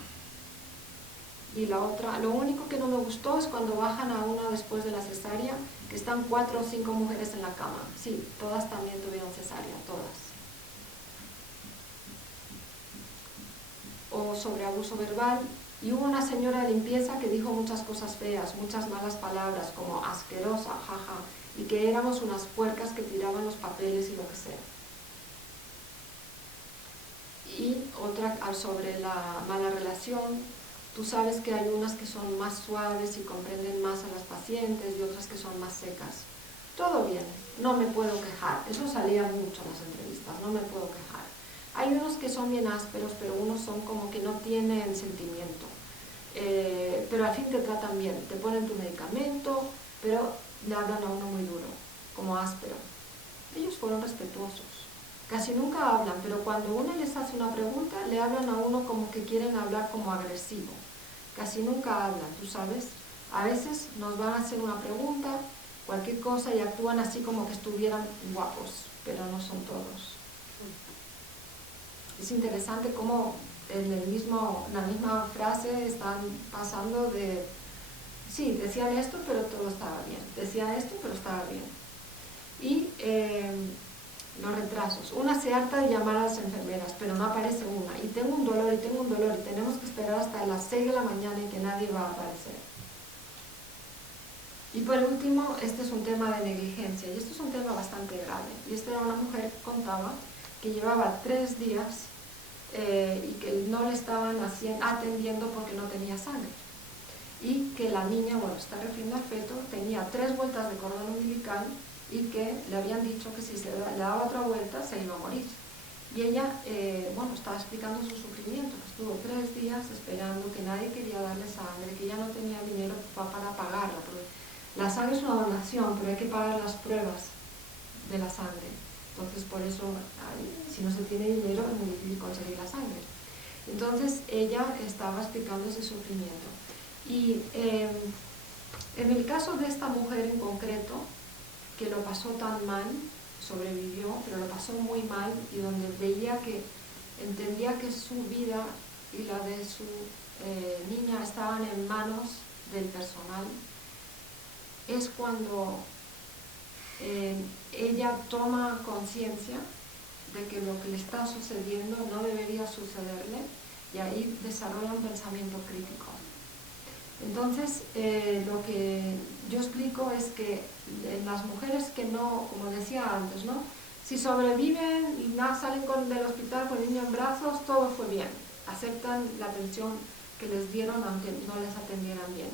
y la otra, lo único que no me gustó es cuando bajan a una después de la cesárea, que están 4 o 5 mujeres en la cama. Sí, todas también tuvieron cesárea, todas. O sobre abuso verbal, y hubo una señora de limpieza que dijo muchas cosas feas, muchas malas palabras, como asquerosa, jaja, y que éramos unas puercas que tiraban los papeles y lo que sea. Y otra sobre la mala relación, tú sabes que hay unas que son más suaves y comprenden más a las pacientes y otras que son más secas. Todo bien, no me puedo quejar, eso salía mucho en las entrevistas, no me puedo quejar. Hay unos que son bien ásperos, pero unos son como que no tienen sentimiento. Pero al fin te tratan bien, te ponen tu medicamento, pero le hablan a uno muy duro, como áspero. Ellos fueron respetuosos. Casi nunca hablan, pero cuando uno les hace una pregunta, le hablan a uno como que quieren hablar como agresivo. Casi nunca hablan, tú sabes. A veces nos van a hacer una pregunta, cualquier cosa, y actúan así como que estuvieran guapos, pero no son todos. Es interesante cómo en la misma frase están pasando de, sí, decían esto, pero todo estaba bien. Decían esto, pero estaba bien. Y los retrasos. Una se harta de llamar a las enfermeras, pero no aparece una. Y tengo un dolor, y tenemos que esperar hasta las 6 de la mañana y que nadie va a aparecer. Y por último, este es un tema de negligencia, y esto es un tema bastante grave. Y esta era una mujer que contaba que llevaba 3 días y que no le estaban atendiendo porque no tenía sangre. Y que la niña, bueno, está refiriendo al feto, tenía 3 vueltas de cordón umbilical y que le habían dicho que si se le daba otra vuelta se iba a morir. Y ella, bueno, estaba explicando su sufrimiento, que estuvo 3 días esperando, que nadie quería darle sangre, que ella no tenía dinero para pagarla, porque la sangre es una donación, pero hay que pagar las pruebas de la sangre. Entonces, por eso, si no se tiene dinero, es muy difícil conseguir la sangre. Entonces, ella estaba explicando ese sufrimiento. Y en el caso de esta mujer en concreto, que lo pasó tan mal, sobrevivió, pero lo pasó muy mal, y donde veía que, entendía que su vida y la de su niña estaban en manos del personal, es cuando ella toma conciencia de que lo que le está sucediendo no debería sucederle, y ahí desarrolla un pensamiento crítico. Entonces, lo que yo explico es que en las mujeres que no, como decía antes, ¿no? Si sobreviven y salen del hospital con el niño en brazos, todo fue bien, aceptan la atención que les dieron aunque no les atendieran bien.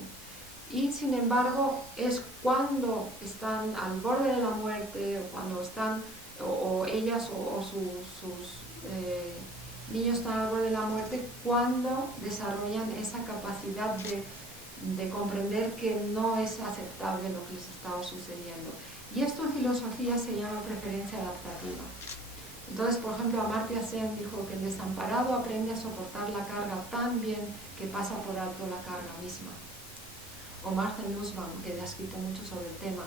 Y sin embargo, es cuando están al borde de la muerte, o cuando están, o ellas o sus niños están al borde de la muerte, cuando desarrollan esa capacidad de comprender que no es aceptable lo que les estaba sucediendo. Y esto en filosofía se llama preferencia adaptativa. Entonces, por ejemplo, Amartya Sen dijo que el desamparado aprende a soportar la carga tan bien que pasa por alto la carga misma. O Marcel Nussbaum, que ha escrito mucho sobre el tema,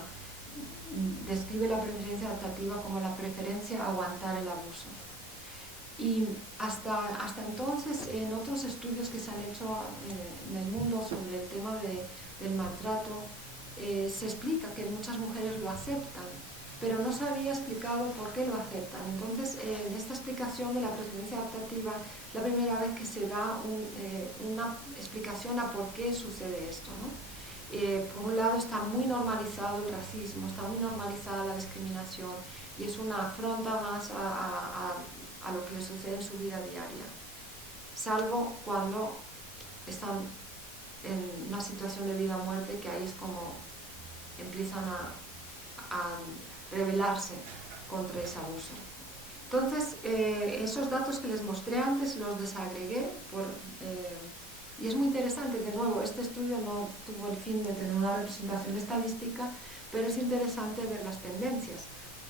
describe la preferencia adaptativa como la preferencia a aguantar el abuso. Y hasta entonces, en otros estudios que se han hecho en el mundo sobre el tema del maltrato, se explica que muchas mujeres lo aceptan, pero no se había explicado por qué lo aceptan. Entonces, en esta explicación de la preferencia adaptativa, la primera vez que se da una explicación a por qué sucede esto, ¿no? Por un lado, está muy normalizado el racismo, está muy normalizada la discriminación, y es una afronta más a lo que les sucede en su vida diaria, salvo cuando están en una situación de vida o muerte, que ahí es como empiezan a rebelarse contra ese abuso. Entonces, esos datos que les mostré antes los desagregué y es muy interesante. De nuevo, este estudio no tuvo el fin de tener una representación estadística, pero es interesante ver las tendencias.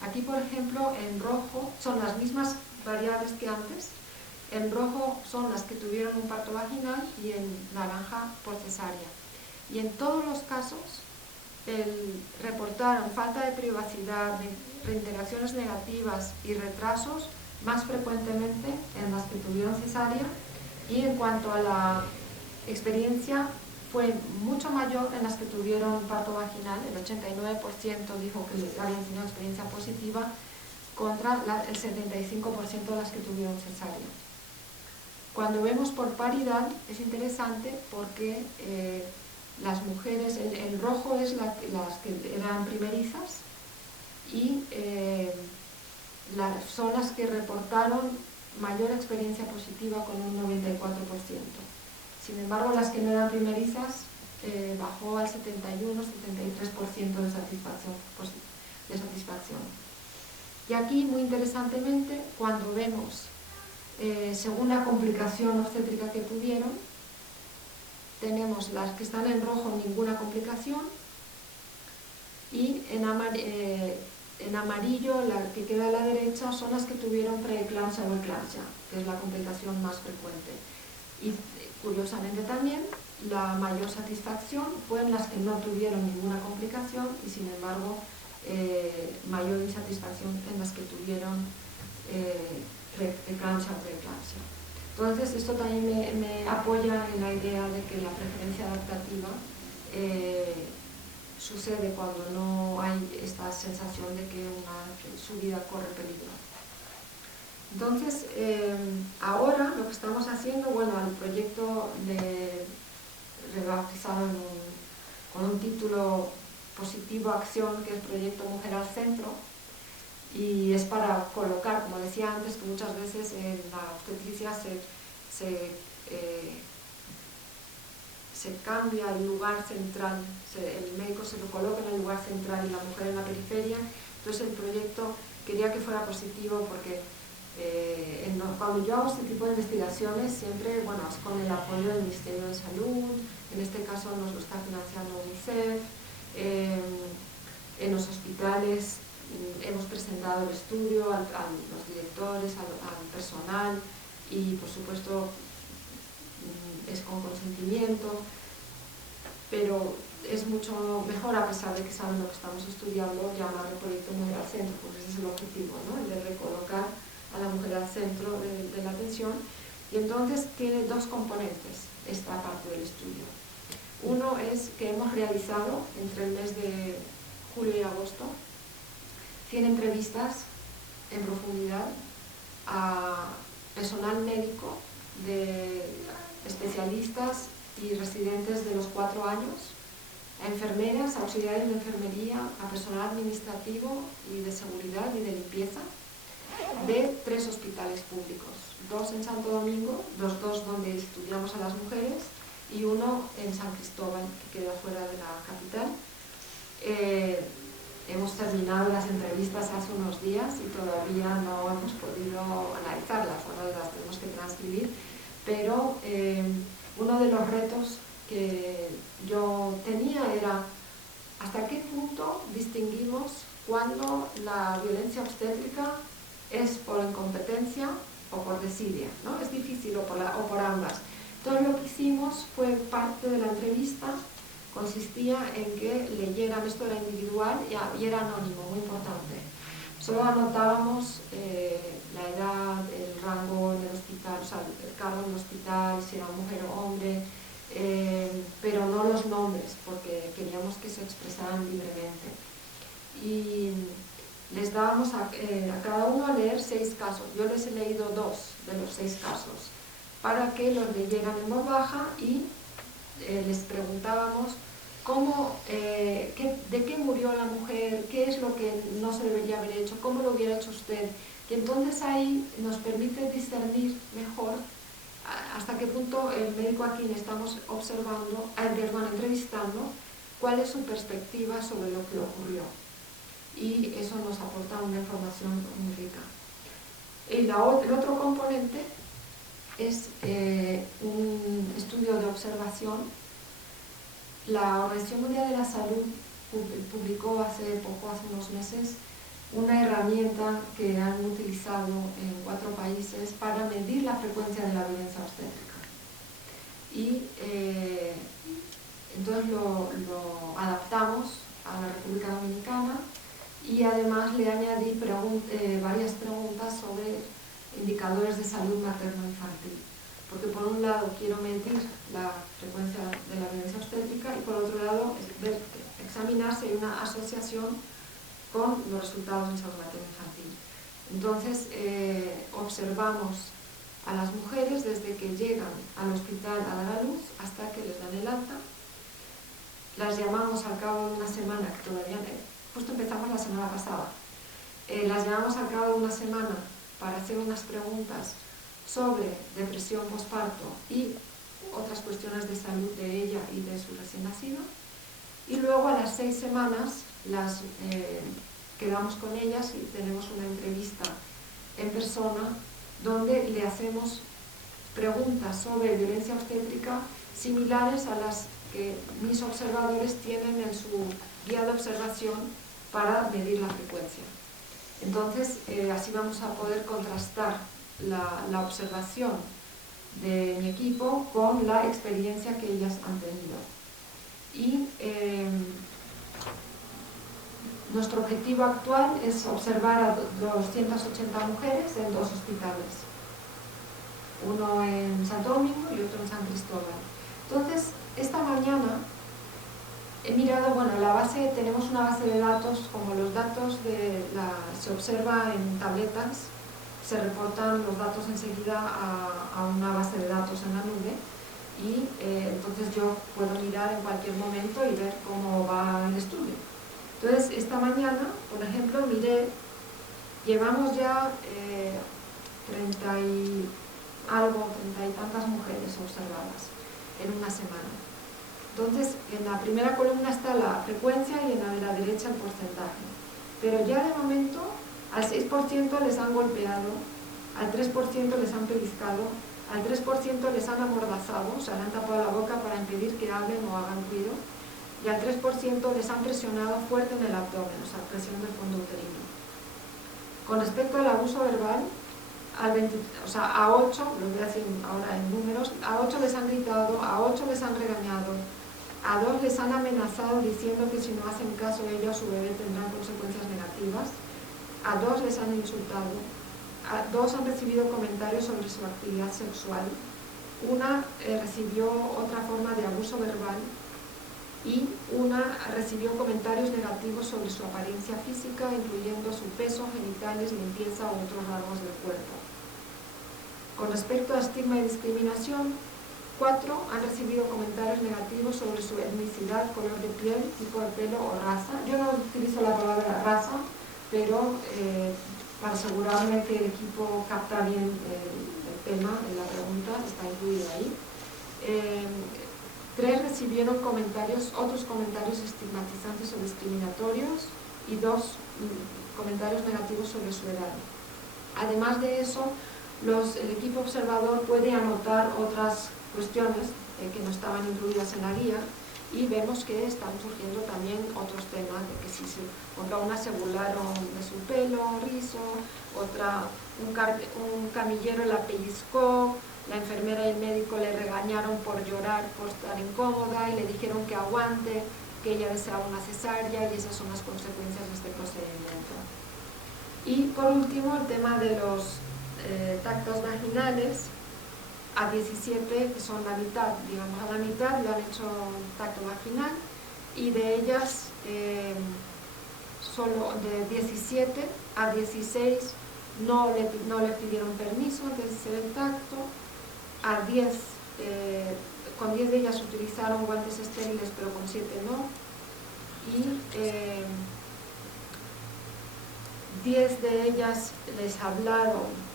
Aquí, por ejemplo, en rojo son las mismas variables que antes. En rojo son las que tuvieron un parto vaginal y en naranja por cesárea. Y en todos los casos reportaron falta de privacidad, de reintegraciones negativas y retrasos más frecuentemente en las que tuvieron cesárea. Y en cuanto a la experiencia fue mucho mayor en las que tuvieron parto vaginal, el 89% dijo que habían tenido experiencia positiva, contra el 75% de las que tuvieron cesárea. Cuando vemos por paridad es interesante porque las mujeres, el rojo es las que eran primerizas y son las que reportaron mayor experiencia positiva con un 94%. Sin embargo, las que no eran primerizas bajó al 71-73% de satisfacción. Y aquí, muy interesantemente, cuando vemos, según la complicación obstétrica que tuvieron, tenemos las que están en rojo, ninguna complicación, y en amarillo, la que queda a la derecha, son las que tuvieron preeclampsia o eclampsia, que es la complicación más frecuente. Y curiosamente también, la mayor satisfacción fue en las que no tuvieron ninguna complicación y sin embargo mayor insatisfacción en las que tuvieron eclampsia o preeclampsia. Entonces esto también me apoya en la idea de que la preferencia adaptativa sucede cuando no hay esta sensación de que su vida corre peligro. Entonces, ahora lo que estamos haciendo, bueno, el proyecto rebautizado con un título positivo acción, que es Proyecto Mujer al Centro, y es para colocar, como decía antes, que muchas veces en la obstetricia se cambia el lugar central, el médico se lo coloca en el lugar central y la mujer en la periferia. Entonces el proyecto quería que fuera positivo porque cuando yo hago este tipo de investigaciones siempre, bueno, es con el apoyo del Ministerio de Salud, en este caso nos lo está financiando UNICEF, en los hospitales hemos presentado el estudio a los directores, al personal y por supuesto es con consentimiento, pero es mucho mejor, a pesar de que saben lo que estamos estudiando, llamar el proyecto Mujer al Centro, porque ese es el objetivo, ¿no? El de recolocar a la mujer al centro de la atención. Y entonces tiene dos componentes esta parte del estudio. Uno es que hemos realizado entre el mes de julio y agosto 100 entrevistas en profundidad a personal médico, de especialistas y residentes de los 4 años, a enfermeras, a auxiliares de enfermería, a personal administrativo y de seguridad y de limpieza, de 3 hospitales públicos, 2 en Santo Domingo, los 2 donde estudiamos a las mujeres y uno en San Cristóbal, que queda fuera de la capital. Hemos terminado las entrevistas hace unos días y todavía no hemos podido analizarlas, bueno, las tenemos que transcribir, pero uno de los retos que yo tenía era hasta qué punto distinguimos cuando la violencia obstétrica es por incompetencia o por desidia, ¿no? Es difícil o por ambas. Entonces lo que hicimos fue parte de la entrevista, consistía en que leyeran, esto era individual y era anónimo, muy importante. Solo anotábamos la edad, el rango en el hospital, o sea, el cargo en el hospital, si era mujer o hombre, pero no los nombres, porque queríamos que se expresaran libremente. Y les dábamos a cada uno a leer 6 casos. Yo les he leído 2 de los 6 casos, para que los leyeran en voz baja y les preguntábamos de qué murió la mujer, qué es lo que no se debería haber hecho, cómo lo hubiera hecho usted. Y entonces ahí nos permite discernir mejor hasta qué punto el médico a quien estamos entrevistando, cuál es su perspectiva sobre lo que ocurrió. Y eso nos aporta una información muy rica. El otro componente es un estudio de observación. La Organización Mundial de la Salud publicó hace unos meses, una herramienta que han utilizado en 4 países para medir la frecuencia de la violencia obstétrica. Y entonces lo adaptamos a la República Dominicana y además le añadí varias preguntas sobre indicadores de salud materno-infantil, porque por un lado quiero medir la frecuencia de la violencia obstétrica y por otro lado examinar si hay una asociación con los resultados en salud materno-infantil. Entonces observamos a las mujeres desde que llegan al hospital a dar a luz hasta que les dan el alta. Las llamamos al cabo de una semana, que todavía justo empezamos la semana pasada, las llamamos al cabo de una semana para hacer unas preguntas sobre depresión posparto y otras cuestiones de salud de ella y de su recién nacido. Y luego a las 6 semanas las quedamos con ellas y tenemos una entrevista en persona donde le hacemos preguntas sobre violencia obstétrica similares a las que mis observadores tienen en su guía de observación para medir la frecuencia. Entonces, así vamos a poder contrastar la observación de mi equipo con la experiencia que ellas han tenido. Y nuestro objetivo actual es observar a 280 mujeres en 2 hospitales, uno en Santo Domingo y otro en San Cristóbal. Entonces, esta mañana he mirado, bueno, tenemos una base de datos, como los datos se observa en tabletas, se reportan los datos enseguida a una base de datos en la nube y entonces yo puedo mirar en cualquier momento y ver cómo va el estudio. Entonces, esta mañana, por ejemplo, llevamos ya 30 y tantas mujeres observadas en una semana. Entonces, en la primera columna está la frecuencia y en la de la derecha el porcentaje. Pero ya de momento, al 6% les han golpeado, al 3% les han pellizcado, al 3% les han amordazado, o sea, le han tapado la boca para impedir que hablen o hagan ruido, y al 3% les han presionado fuerte en el abdomen, o sea, presión del fondo uterino. Con respecto al abuso verbal, a 8, lo voy a decir ahora en números, a 8 les han gritado, a 8 les han regañado, a 2 les han amenazado diciendo que si no hacen caso ella o su bebé tendrán consecuencias negativas, a 2 les han insultado, a 2 han recibido comentarios sobre su actividad sexual, una recibió otra forma de abuso verbal y una recibió comentarios negativos sobre su apariencia física, incluyendo su peso, genitales, limpieza u otros rasgos del cuerpo. Con respecto a estigma y discriminación, 4 han recibido comentarios negativos sobre su etnicidad, color de piel, tipo de pelo o raza. Yo no utilizo la palabra raza, pero para asegurarme que el equipo capta bien el tema de la pregunta, está incluido ahí. 3 recibieron otros comentarios estigmatizantes o discriminatorios y 2 comentarios negativos sobre su edad. Además de eso, el equipo observador puede anotar otras cuestiones que no estaban incluidas en la guía y vemos que están surgiendo también otros temas, de que si una se burlaron de su pelo rizo, otra un camillero la pellizcó, la enfermera y el médico le regañaron por llorar, por estar incómoda y le dijeron que aguante, que ella deseaba una cesárea y esas son las consecuencias de este procedimiento. Y por último, el tema de los tactos vaginales, a 17, que son la mitad, digamos a la mitad, le han hecho un tacto vaginal y de ellas solo de 17 a 16 no le pidieron permiso antes de hacer el tacto, a 10, con 10 de ellas utilizaron guantes estériles pero con 7 no, y 10 de ellas les hablaron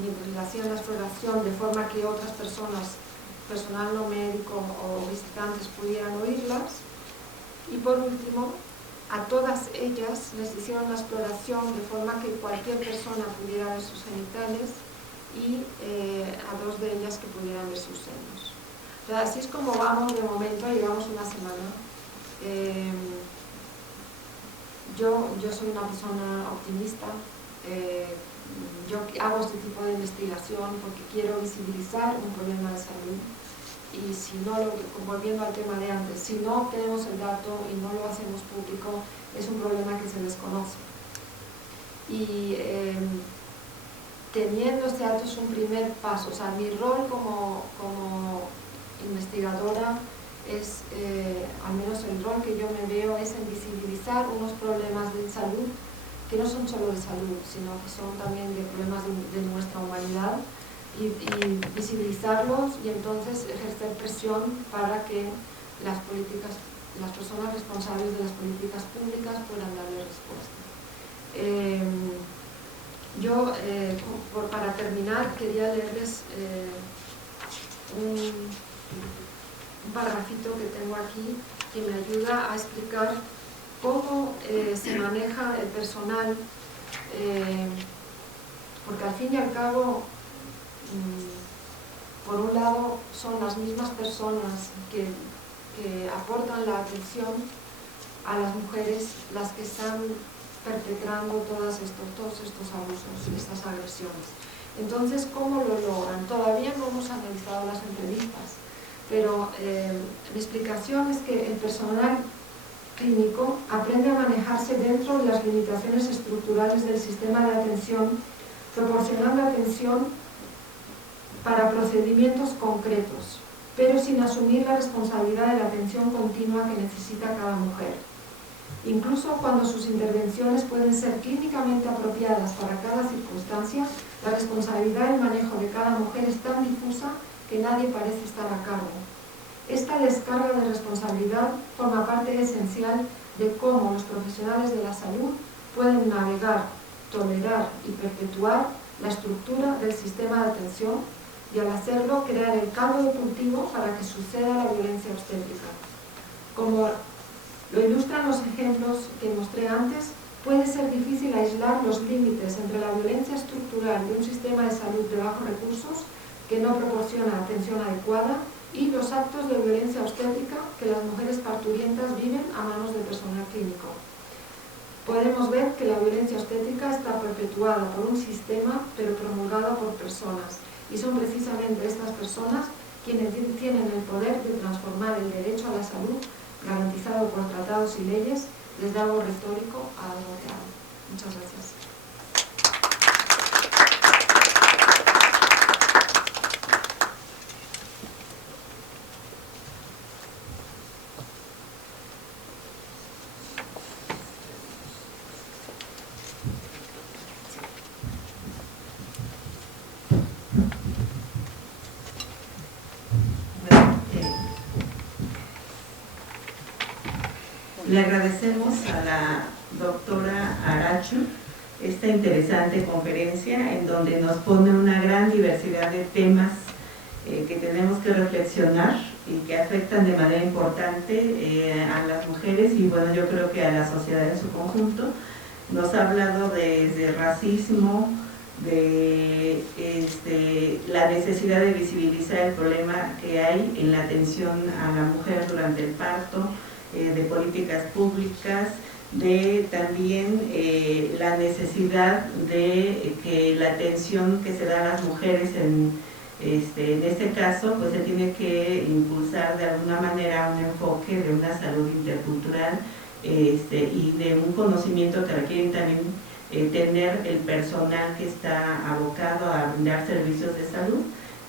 mientras le hacían la exploración de forma que otras personas, personal no médico o visitantes pudieran oírlas. Y por último, a todas ellas les hicieron la exploración de forma que cualquier persona pudiera ver sus genitales y a 2 de ellas que pudieran ver sus senos. O sea, así es como vamos de momento, llevamos una semana. Yo soy una persona optimista. Yo hago este tipo de investigación porque quiero visibilizar un problema de salud y si no, volviendo al tema de antes, si no tenemos el dato y no lo hacemos público, es un problema que se desconoce. Y teniendo este acto es un primer paso. O sea, mi rol como investigadora es, al menos el rol que yo me veo, es en visibilizar unos problemas de salud que no son solo de salud, sino que son también de problemas de nuestra humanidad, y visibilizarlos y entonces ejercer presión para que las personas responsables de las políticas públicas puedan darle respuesta. Yo, para terminar, quería leerles un parrafito que tengo aquí que me ayuda a explicar cómo se maneja el personal, porque al fin y al cabo, por un lado, son las mismas personas que aportan la atención a las mujeres las que están perpetrando todos estos abusos, estas agresiones. Entonces, ¿cómo lo logran? Todavía no hemos analizado las entrevistas, pero mi explicación es que el personal clínico aprende a manejarse dentro de las limitaciones estructurales del sistema de atención, proporcionando atención para procedimientos concretos, pero sin asumir la responsabilidad de la atención continua que necesita cada mujer. Incluso cuando sus intervenciones pueden ser clínicamente apropiadas para cada circunstancia, la responsabilidad del manejo de cada mujer es tan difusa que nadie parece estar a cargo. Esta descarga de responsabilidad forma parte esencial de cómo los profesionales de la salud pueden navegar, tolerar y perpetuar la estructura del sistema de atención y, al hacerlo, crear el caldo de cultivo para que suceda la violencia obstétrica. Como lo ilustran los ejemplos que mostré antes, puede ser difícil aislar los límites entre la violencia estructural de un sistema de salud de bajos recursos que no proporciona atención adecuada y los actos de violencia obstétrica que las mujeres parturientas viven a manos del personal clínico. Podemos ver que la violencia obstétrica está perpetuada por un sistema, pero promulgada por personas, y son precisamente estas personas quienes tienen el poder de transformar el derecho a la salud, garantizado por tratados y leyes, desde algo retórico a algo real. Muchas gracias. Le agradecemos a la doctora Aracho esta interesante conferencia en donde nos pone una gran diversidad de temas que tenemos que reflexionar y que afectan de manera importante a las mujeres y, bueno, yo creo que a la sociedad en su conjunto. Nos ha hablado desde racismo, de la necesidad de visibilizar el problema que hay en la atención a la mujer durante el parto, de políticas públicas, de también la necesidad de que la atención que se da a las mujeres en este caso, pues se tiene que impulsar de alguna manera un enfoque de una salud intercultural y de un conocimiento que requieren también tener el personal que está abocado a brindar servicios de salud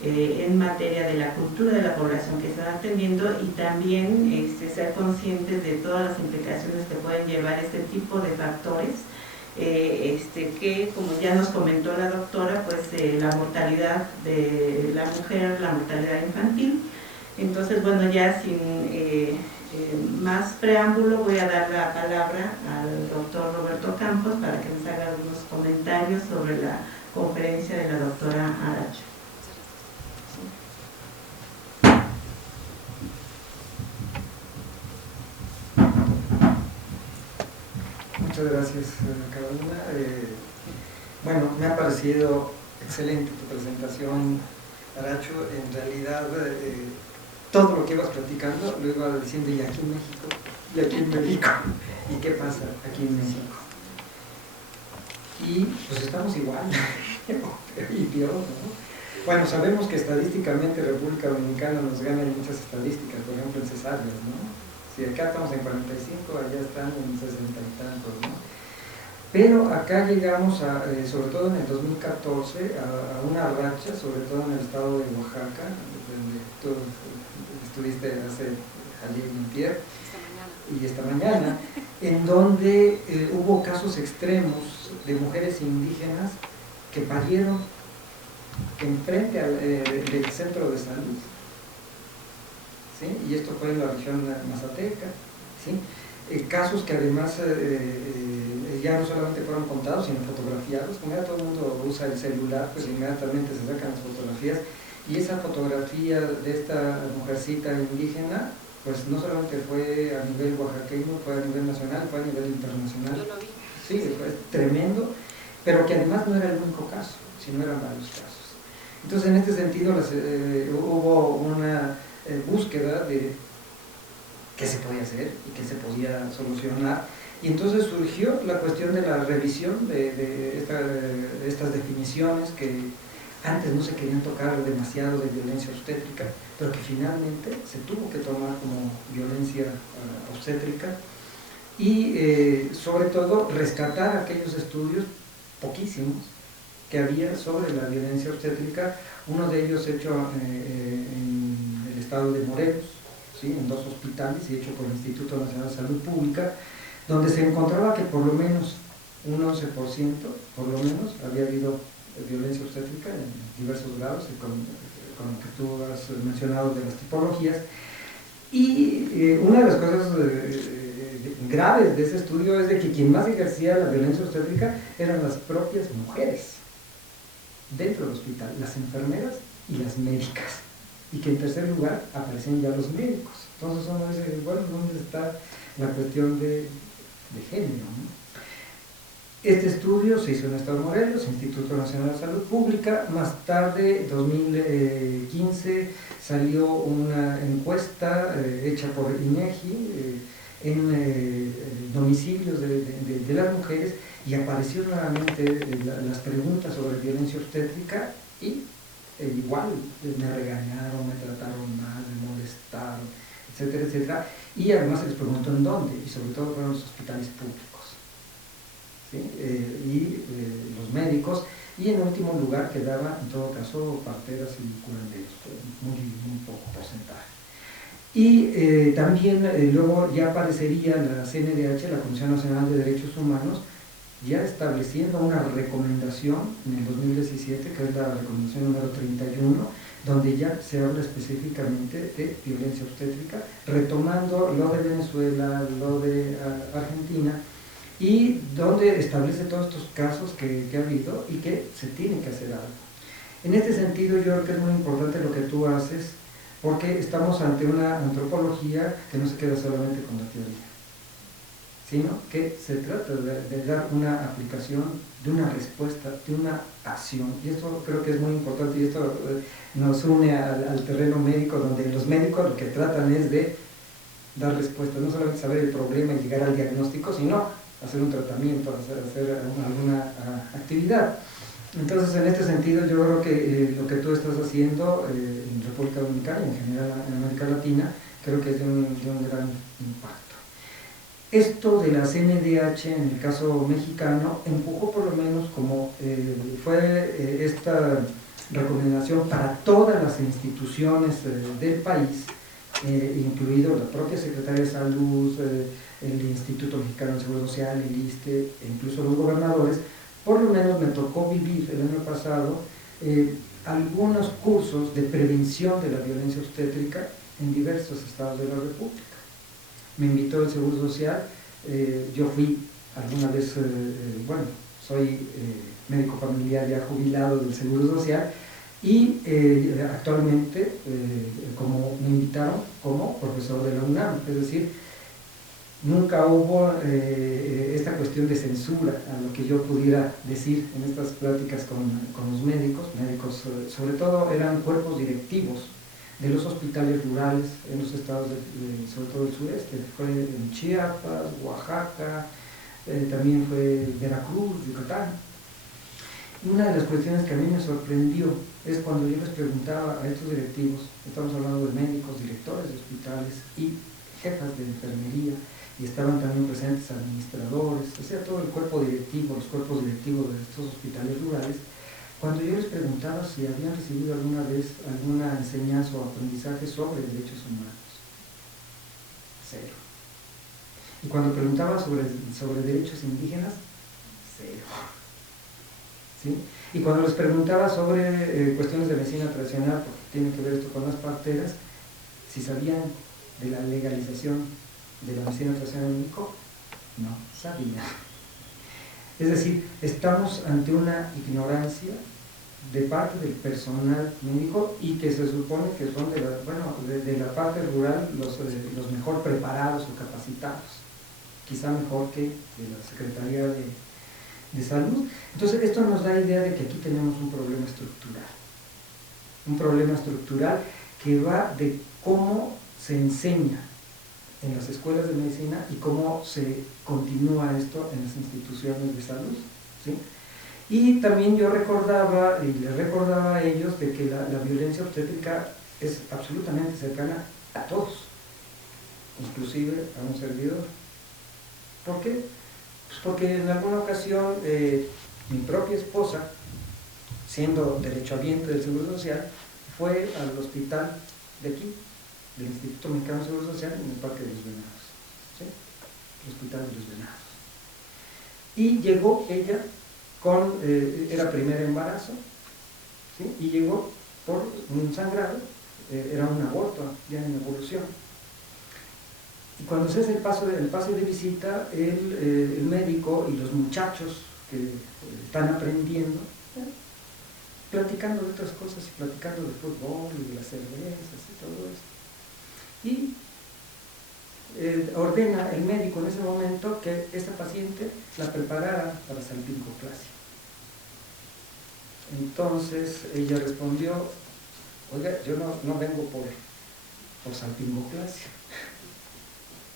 en materia de la cultura de la población que están atendiendo, y también ser conscientes de todas las implicaciones que pueden llevar este tipo de factores que, como ya nos comentó la doctora, pues la mortalidad de la mujer, la mortalidad infantil. Entonces, bueno, ya sin más preámbulo, voy a dar la palabra al doctor Roberto Campos para que nos haga algunos comentarios sobre la conferencia de la doctora Aracho. Muchas gracias, Carolina. Bueno, me ha parecido excelente tu presentación, Aracho. En realidad, todo lo que ibas platicando lo iba diciendo, y aquí en México, y aquí en México, y qué pasa aquí en México. Y pues estamos igual, y peor, ¿no? Bueno, sabemos que estadísticamente República Dominicana nos gana en muchas estadísticas, por ejemplo en cesáreas, ¿no? Si acá estamos en 45, allá están en 60 y tantos, ¿no? Pero acá llegamos, sobre todo en el 2014, a una racha, sobre todo en el estado de Oaxaca, donde tú estuviste ayer y antier, y esta mañana, en donde hubo casos extremos de mujeres indígenas que parieron enfrente del centro de salud, ¿sí? Y esto fue en la región mazateca, ¿sí? Casos que además ya no solamente fueron contados, sino fotografiados. Como ya todo el mundo usa el celular, pues inmediatamente se sacan las fotografías, y esa fotografía de esta mujercita indígena, pues no solamente fue a nivel oaxaqueño, fue a nivel nacional, fue a nivel internacional. Yo lo vi. Sí, fue tremendo, pero que además no era el único caso, sino eran varios casos. Entonces, en este sentido, hubo una búsqueda de qué se podía hacer y qué se podía solucionar, y entonces surgió la cuestión de la revisión de estas definiciones que antes no se querían tocar demasiado, de violencia obstétrica, pero que finalmente se tuvo que tomar como violencia obstétrica, y sobre todo rescatar aquellos estudios, poquísimos, que había sobre la violencia obstétrica, uno de ellos hecho en el estado de Morelos, ¿sí? En 2 hospitales, y hecho por el Instituto Nacional de Salud Pública, donde se encontraba que por lo menos un 11%, por lo menos, había habido violencia obstétrica en diversos grados, con lo que tú has mencionado de las tipologías. Y una de las cosas graves de ese estudio es de que quien más ejercía la violencia obstétrica eran las propias mujeres dentro del hospital, las enfermeras y las médicas, y que en tercer lugar aparecían ya los médicos. Entonces uno dice, bueno, ¿dónde está la cuestión de género, ¿no? Este estudio se hizo en el Estado de Morelos, Instituto Nacional de Salud Pública. Más tarde, en 2015, salió una encuesta hecha por INEGI en domicilios de las mujeres, y apareció nuevamente las preguntas sobre violencia obstétrica, y igual me regañaron, me trataron mal, me molestaron, etcétera, etcétera. Y además se les preguntó en dónde, y sobre todo fueron los hospitales públicos, ¿sí? Y los médicos, y en último lugar quedaba en todo caso parteras y curanderos, muy poco porcentaje. Y también luego ya aparecería la CNDH, la Comisión Nacional de Derechos Humanos, ya estableciendo una recomendación en el 2017, que es la recomendación número 31, donde ya se habla específicamente de violencia obstétrica, retomando lo de Venezuela, lo de Argentina, y donde establece todos estos casos que ha habido y que se tiene que hacer algo. En este sentido, yo creo que es muy importante lo que tú haces, porque estamos ante una antropología que no se queda solamente con la teoría, sino que se trata de dar una aplicación, de una respuesta, de una acción. Y esto creo que es muy importante, y esto nos une al terreno médico, donde los médicos lo que tratan es de dar respuesta, no solamente saber el problema y llegar al diagnóstico, sino hacer un tratamiento, hacer alguna actividad. Entonces, en este sentido, yo creo que lo que tú estás haciendo en República Dominicana y en general en América Latina, creo que es de un gran impacto. Esto de la CNDH, en el caso mexicano, empujó por lo menos, como fue esta recomendación para todas las instituciones del país, incluido la propia Secretaría de Salud, el Instituto Mexicano de Seguro Social, el ISSSTE, e incluso los gobernadores. Por lo menos me tocó vivir el año pasado algunos cursos de prevención de la violencia obstétrica en diversos estados de la República. Me invitó el Seguro Social, yo fui alguna vez, bueno, soy médico familiar ya jubilado del Seguro Social, y actualmente como me invitaron como profesor de la UNAM, es decir, nunca hubo esta cuestión de censura a lo que yo pudiera decir en estas pláticas con los médicos sobre todo eran cuerpos directivos de los hospitales rurales en los estados, sobre todo del sureste, fue en Chiapas, Oaxaca, también fue Veracruz, Yucatán. Una de las cuestiones que a mí me sorprendió es cuando yo les preguntaba a estos directivos, estamos hablando de médicos, directores de hospitales y jefas de enfermería, y estaban también presentes administradores, o sea, todo el cuerpo directivo, los cuerpos directivos de estos hospitales rurales. Cuando yo les preguntaba si habían recibido alguna vez alguna enseñanza o aprendizaje sobre derechos humanos, cero. Y cuando preguntaba sobre derechos indígenas, cero. ¿Sí? Y cuando les preguntaba sobre cuestiones de medicina tradicional, porque tiene que ver esto con las parteras, si sabían de la legalización de la medicina tradicional en México, no sabían. Es decir, estamos ante una ignorancia de parte del personal médico y que se supone que son de la parte rural los mejor preparados o capacitados, quizá mejor que de la Secretaría de Salud. Entonces esto nos da idea de que aquí tenemos un problema estructural que va de cómo se enseña en las escuelas de medicina y cómo se continúa esto en las instituciones de salud, ¿sí? Y también yo recordaba y les recordaba a ellos de que la violencia obstétrica es absolutamente cercana a todos, inclusive a un servidor. ¿Por qué? Pues porque en alguna ocasión mi propia esposa, siendo derechohabiente del Seguro Social, fue al hospital de aquí, del Instituto Mexicano de Seguro Social, en el Parque de los Venados, ¿sí? El Hospital de los Venados. Y llegó ella era primer embarazo, ¿sí? Y llegó por un sangrado, era un aborto ya en evolución. Y cuando se hace el pase de visita, el médico y los muchachos que están aprendiendo, platicando de otras cosas y platicando de fútbol y de las cervezas y todo eso. Y ordena el médico en ese momento que esta paciente la preparara para salpingoclasia. Entonces ella respondió: oiga, yo no vengo por salpingoclasia.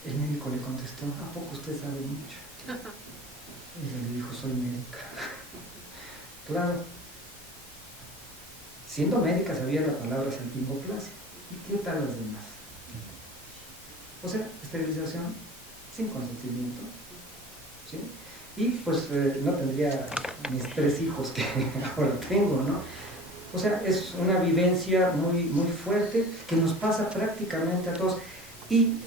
El médico le contestó: ¿a poco usted sabe mucho? Ella le dijo: soy médica. Claro, siendo médica sabía la palabra salpingoclasia. ¿Y qué tal las demás? O sea, esterilización sin consentimiento, ¿sí? Y pues no tendría mis 3 hijos que ahora tengo, ¿no? O sea, es una vivencia muy, muy fuerte que nos pasa prácticamente a todos. Y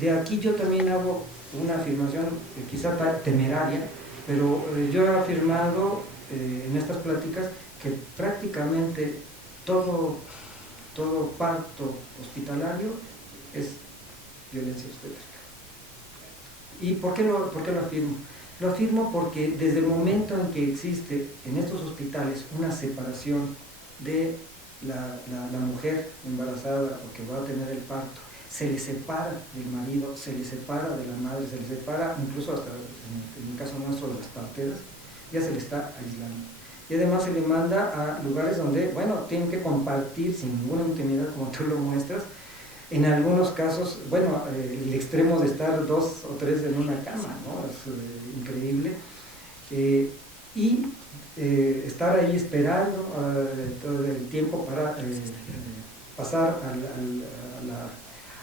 de aquí yo también hago una afirmación quizá temeraria, pero yo he afirmado en estas pláticas que prácticamente todo parto hospitalario es violencia obstétrica. ¿Y por qué lo afirmo? Lo afirmo porque desde el momento en que existe en estos hospitales una separación de la mujer embarazada o que va a tener el parto, se le separa del marido, se le separa de la madre, se le separa incluso hasta, en el caso nuestro, de las parteras, ya se le está aislando. Y además se le manda a lugares donde, bueno, tienen que compartir sin ninguna intimidad, como tú lo muestras. En algunos casos, bueno, el extremo de estar 2 o 3 en una cama, ¿no? Es increíble. Y estar ahí esperando todo el tiempo para pasar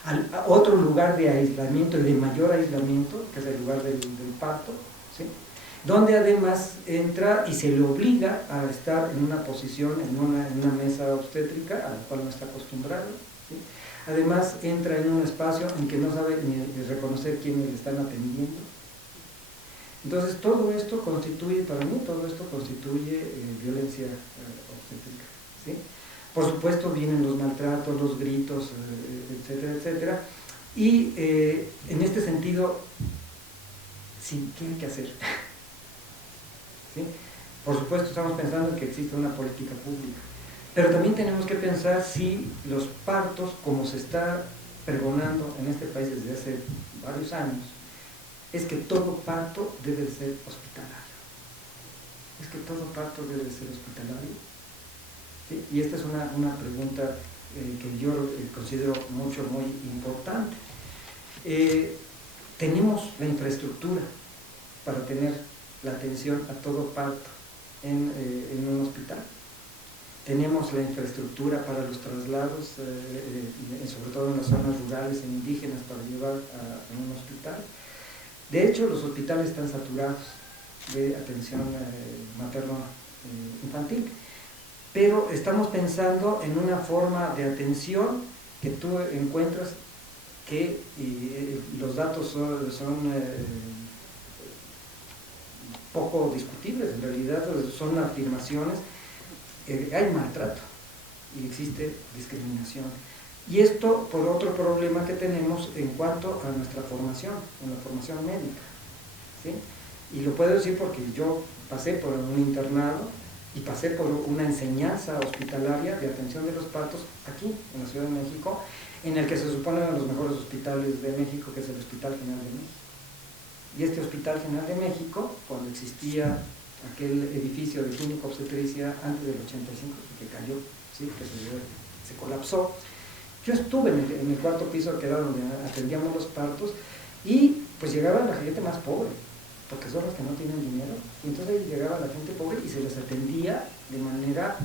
a otro lugar de aislamiento y de mayor aislamiento, que es el lugar del parto, ¿sí? Donde además entra y se le obliga a estar en una posición, en una mesa obstétrica a la cual no está acostumbrado, ¿sí? Además entra en un espacio en que no sabe ni reconocer quiénes le están atendiendo. Entonces todo esto constituye, para mí, violencia obstétrica, ¿sí? Por supuesto vienen los maltratos, los gritos, etcétera, etcétera. Y en este sentido, sí, ¿qué hay que hacer? ¿Sí? Por supuesto estamos pensando en que existe una política pública, pero también tenemos que pensar si los partos, como se está pregonando en este país desde hace varios años, es que todo parto debe ser hospitalario. Es que todo parto debe ser hospitalario. ¿Sí? Y esta es una pregunta que yo considero muy importante. Tenemos la infraestructura para tener la atención a todo parto en un hospital. Tenemos la infraestructura para los traslados, sobre todo en las zonas rurales e indígenas, para llevar a un hospital. De hecho, los hospitales están saturados de atención materno-infantil, pero estamos pensando en una forma de atención que tú encuentras que los datos son poco discutibles, en realidad son afirmaciones. Hay maltrato y existe discriminación. Y esto por otro problema que tenemos en cuanto a nuestra formación, en la formación médica, ¿sí? Y lo puedo decir porque yo pasé por un internado y pasé por una enseñanza hospitalaria de atención de los partos aquí, en la Ciudad de México, en el que se suponen los mejores hospitales de México, que es el Hospital General de México. Y este Hospital General de México, cuando existía aquel edificio de clínica obstetricia antes del 85, que cayó, ¿sí? Que se colapsó, yo estuve en el cuarto piso, que era donde atendíamos los partos, y pues llegaba la gente más pobre, porque son los que no tienen dinero, y entonces llegaba la gente pobre y se les atendía de manera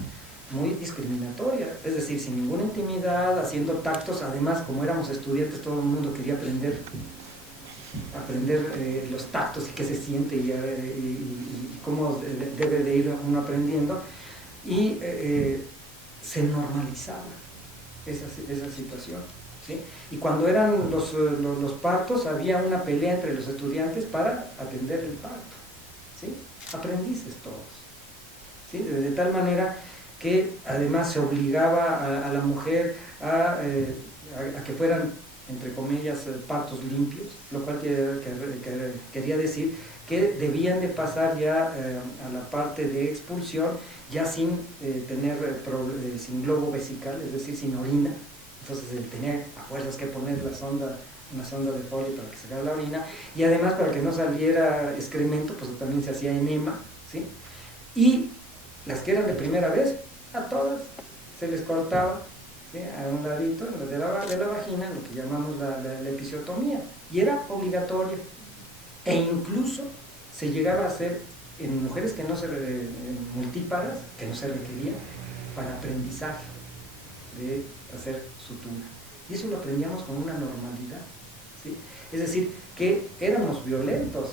muy discriminatoria, es decir, sin ninguna intimidad, haciendo tactos. Además, como éramos estudiantes, todo el mundo quería aprender los tactos y qué se siente y cómo debe de ir uno aprendiendo, y se normalizaba esa situación, ¿sí? Y cuando eran los partos, había una pelea entre los estudiantes para atender el parto, ¿sí? Aprendices todos, ¿sí? De tal manera que además se obligaba a la mujer a que fueran, entre comillas, partos limpios, lo cual quería decir que debían de pasar ya a la parte de expulsión, ya sin sin globo vesical, es decir, sin orina. Entonces tenía a fuerzas que poner una sonda de Foley para que sacara la orina, y además para que no saliera excremento, pues también se hacía enema, ¿sí? Y las que eran de primera vez, a todas se les cortaba, ¿sí? A un ladito de la vagina, lo que llamamos la episiotomía, y era obligatorio, e incluso se llegaba a hacer en mujeres que no se multíparas, que no se requería para aprendizaje de hacer sutura, y eso lo aprendíamos con una normalidad, ¿sí? Es decir, que éramos violentos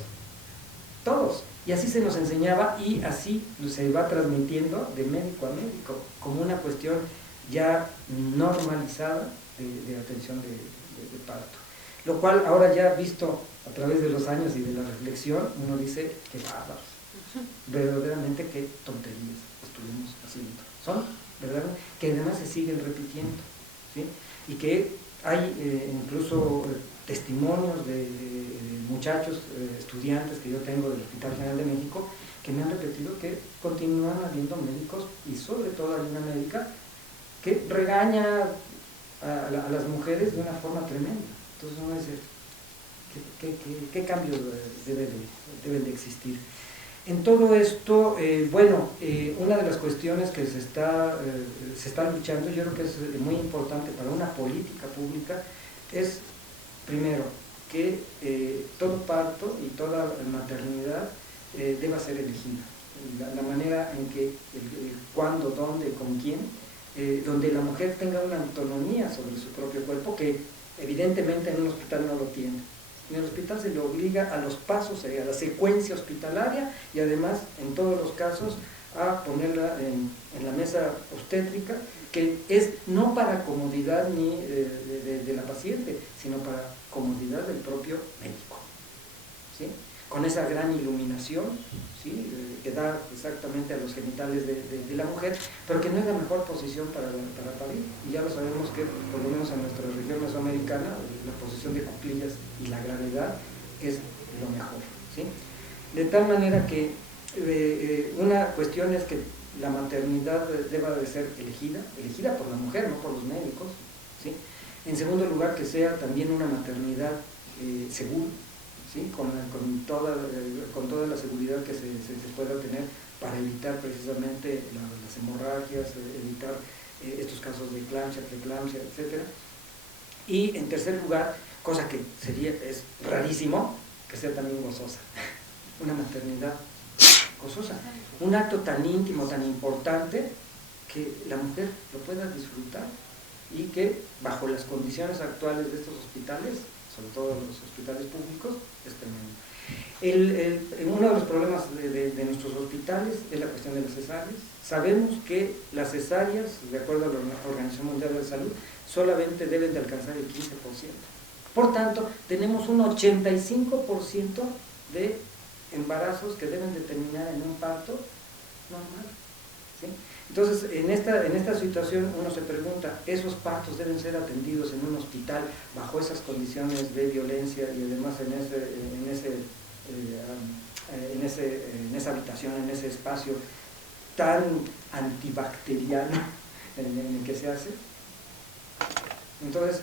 todos, y así se nos enseñaba, y así se va transmitiendo de médico a médico como una cuestión ya normalizada de atención de parto, lo cual ahora ya visto a través de los años y de la reflexión, uno dice que bárbaros, verdaderamente qué tonterías estuvimos haciendo, son verdaderamente, que además se siguen repitiendo, ¿sí? Y que hay incluso testimonios de muchachos, estudiantes que yo tengo del Hospital General de México, que me han repetido que continúan habiendo médicos, y sobre todo hay una médica que regaña a las mujeres de una forma tremenda. Entonces uno dice, ¿qué cambios deben de existir? En todo esto, una de las cuestiones que se está luchando, yo creo que es muy importante para una política pública, es, primero, que todo parto y toda maternidad deba ser elegida. La manera en que, cuándo, dónde, con quién, donde la mujer tenga una autonomía sobre su propio cuerpo, que evidentemente en un hospital no lo tiene. En el hospital se le obliga a los pasos, a la secuencia hospitalaria, y además, en todos los casos, a ponerla en la mesa obstétrica, que es no para comodidad ni de la paciente, sino para comodidad del propio médico, ¿sí? Con esa gran iluminación, ¿sí? Que da exactamente a los genitales de la mujer, pero que no es la mejor posición para parir, y ya lo sabemos que, por lo menos en nuestra región mesoamericana, la posición de cuclillas y la gravedad es lo mejor, ¿sí? De tal manera que una cuestión es que la maternidad deba de ser elegida por la mujer, no por los médicos, ¿sí? En segundo lugar, que sea también una maternidad segura, ¿sí? Con toda la seguridad que se pueda tener para evitar precisamente las hemorragias, evitar estos casos de eclampsia, preeclampsia, etc. Y en tercer lugar, cosa que es rarísimo, que sea también gozosa, una maternidad gozosa, un acto tan íntimo, tan importante, que la mujer lo pueda disfrutar, y que bajo las condiciones actuales de estos hospitales sobre todo los hospitales públicos, es tremendo. Uno de los problemas de nuestros hospitales es la cuestión de las cesáreas. Sabemos que las cesáreas, de acuerdo a la Organización Mundial de la Salud, solamente deben de alcanzar el 15%. Por tanto, tenemos un 85% de embarazos que deben de terminar en un parto normal, ¿sí? Entonces, en esta situación uno se pregunta, ¿esos partos deben ser atendidos en un hospital bajo esas condiciones de violencia y además en esa habitación, en ese espacio tan antibacteriano en el que se hace? Entonces,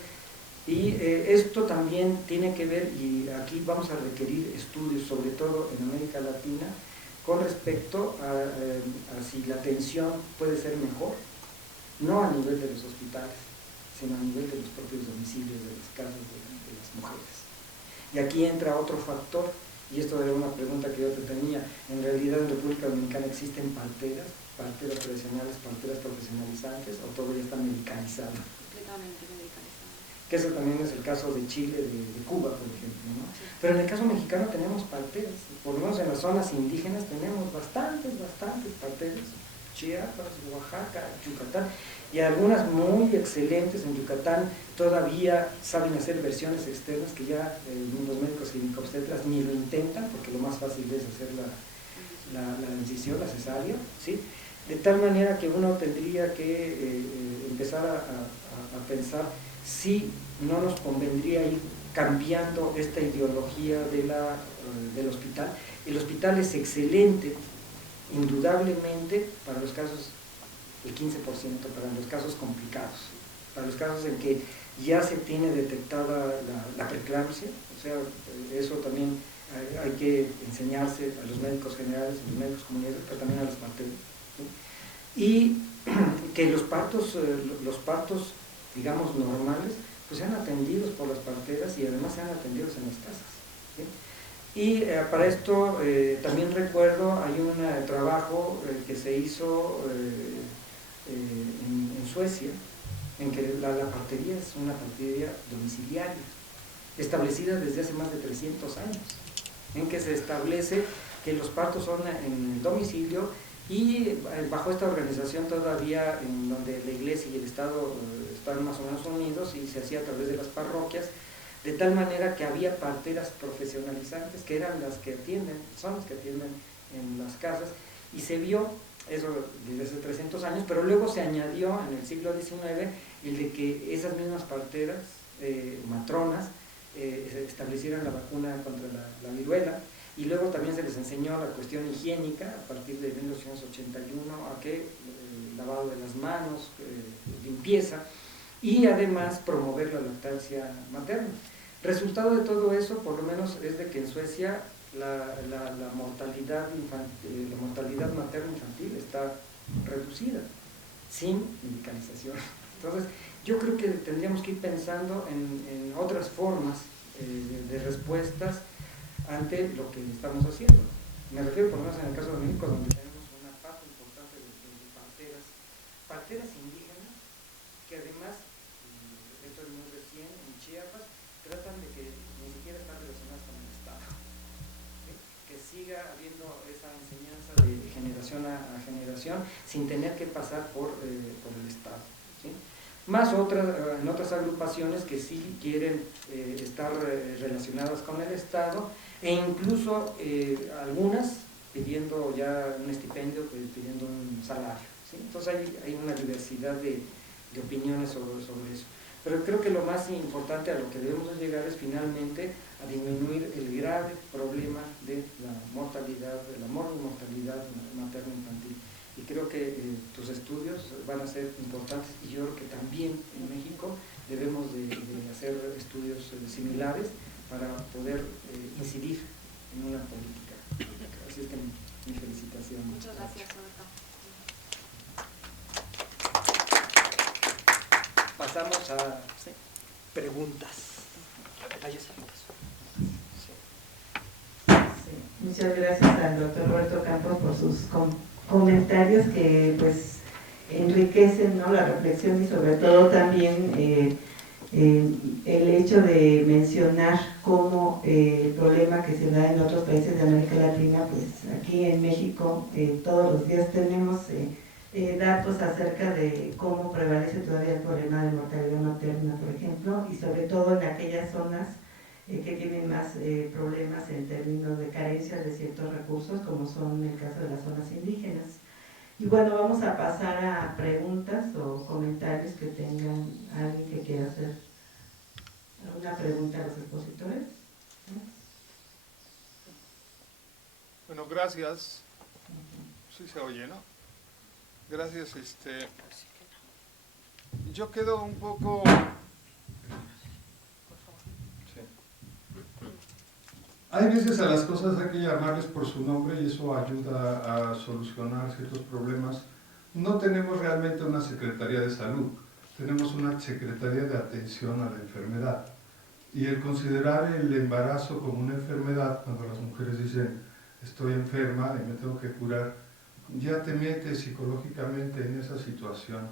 esto también tiene que ver, y aquí vamos a requerir estudios, sobre todo en América Latina, con respecto a si la atención puede ser mejor, no a nivel de los hospitales, sino a nivel de los propios domicilios, de las casas de las mujeres. Y aquí entra otro factor, y esto era una pregunta que yo te tenía. En realidad en República Dominicana existen parteras tradicionales, parteras profesionalizantes, o todo ya está medicalizado. Completamente medicalizado. Que eso también es el caso de Chile, de Cuba, por ejemplo, ¿no? Sí. Pero en el caso mexicano tenemos parteras, por lo menos en las zonas indígenas tenemos bastantes parteras, Chiapas, Oaxaca, Yucatán, y algunas muy excelentes. En Yucatán todavía saben hacer versiones externas que ya los médicos ginecobstetras ni lo intentan, porque lo más fácil es hacer la incisión, la cesárea, ¿sí? De tal manera que uno tendría que empezar a pensar si no nos convendría ir cambiando esta ideología del hospital. El hospital es excelente, indudablemente, para los casos del 15%, para los casos complicados, para los casos en que ya se tiene detectada la preeclampsia. O sea, eso también hay que enseñarse a los médicos generales, a los médicos comunitarios, pero también a las parteras, ¿sí? Y que los partos, digamos, normales, pues sean atendidos por las parteras y además sean atendidos en las casas, ¿sí? Y para esto también recuerdo, hay un trabajo que se hizo en Suecia, en que la partería es una partería domiciliaria, establecida desde hace más de 300 años, en que se establece que los partos son en el domicilio, y bajo esta organización todavía, en donde la iglesia y el Estado están más o menos unidos, y se hacía a través de las parroquias, de tal manera que había parteras profesionalizantes que eran las que atienden, son las que atienden en las casas, y se vio eso desde hace 300 años, pero luego se añadió en el siglo XIX el de que esas mismas parteras, matronas, establecieran la vacuna contra la viruela, y luego también se les enseñó la cuestión higiénica a partir de 1981, a que lavado de las manos, limpieza, y además promover la lactancia materna. Resultado de todo eso, por lo menos, es de que en Suecia la mortalidad materna infantil está reducida, sin medicalización. Entonces, yo creo que tendríamos que ir pensando en otras formas de respuestas ante lo que estamos haciendo. Me refiero, por lo menos en el caso de México, donde tenemos una parte importante de parteras indígenas, que además, esto es muy recién, en Chiapas, tratan de que ni siquiera están relacionadas con el Estado, ¿sí? Que siga habiendo esa enseñanza de generación a generación sin tener que pasar por el Estado, ¿sí? Más en otras agrupaciones que sí quieren estar relacionadas con el Estado, e incluso algunas pidiendo ya un estipendio, pidiendo un salario, ¿sí? Entonces hay una diversidad de opiniones sobre eso. Pero creo que lo más importante a lo que debemos llegar es finalmente a disminuir el grave problema de la mortalidad, de la mortalidad materna infantil. Y creo que tus estudios van a ser importantes, y yo creo que también en México debemos de hacer estudios similares para poder incidir en una política pública. Así es que mi felicitación. Muchas gracias, Roberto. Pasamos a preguntas. Muchas gracias al doctor Roberto Campos por sus comentarios que pues enriquecen, ¿no?, la reflexión, y sobre todo también el hecho de mencionar cómo el problema que se da en otros países de América Latina, pues aquí en México todos los días tenemos datos acerca de cómo prevalece todavía el problema de mortalidad materna, por ejemplo, y sobre todo en aquellas zonas que tienen más problemas en términos de carencias de ciertos recursos, como son el caso de las zonas indígenas. Y bueno, vamos a pasar a preguntas o comentarios que tengan alguien que quiera hacer alguna pregunta a los expositores. Bueno, gracias. Sí se oye, ¿no? Gracias. Yo quedo un poco... Sí. Hay veces a las cosas hay que llamarles por su nombre y eso ayuda a solucionar ciertos problemas. No tenemos realmente una Secretaría de Salud, tenemos una Secretaría de Atención a la Enfermedad. Y el considerar el embarazo como una enfermedad, cuando las mujeres dicen estoy enferma y me tengo que curar, ya te metes psicológicamente en esa situación.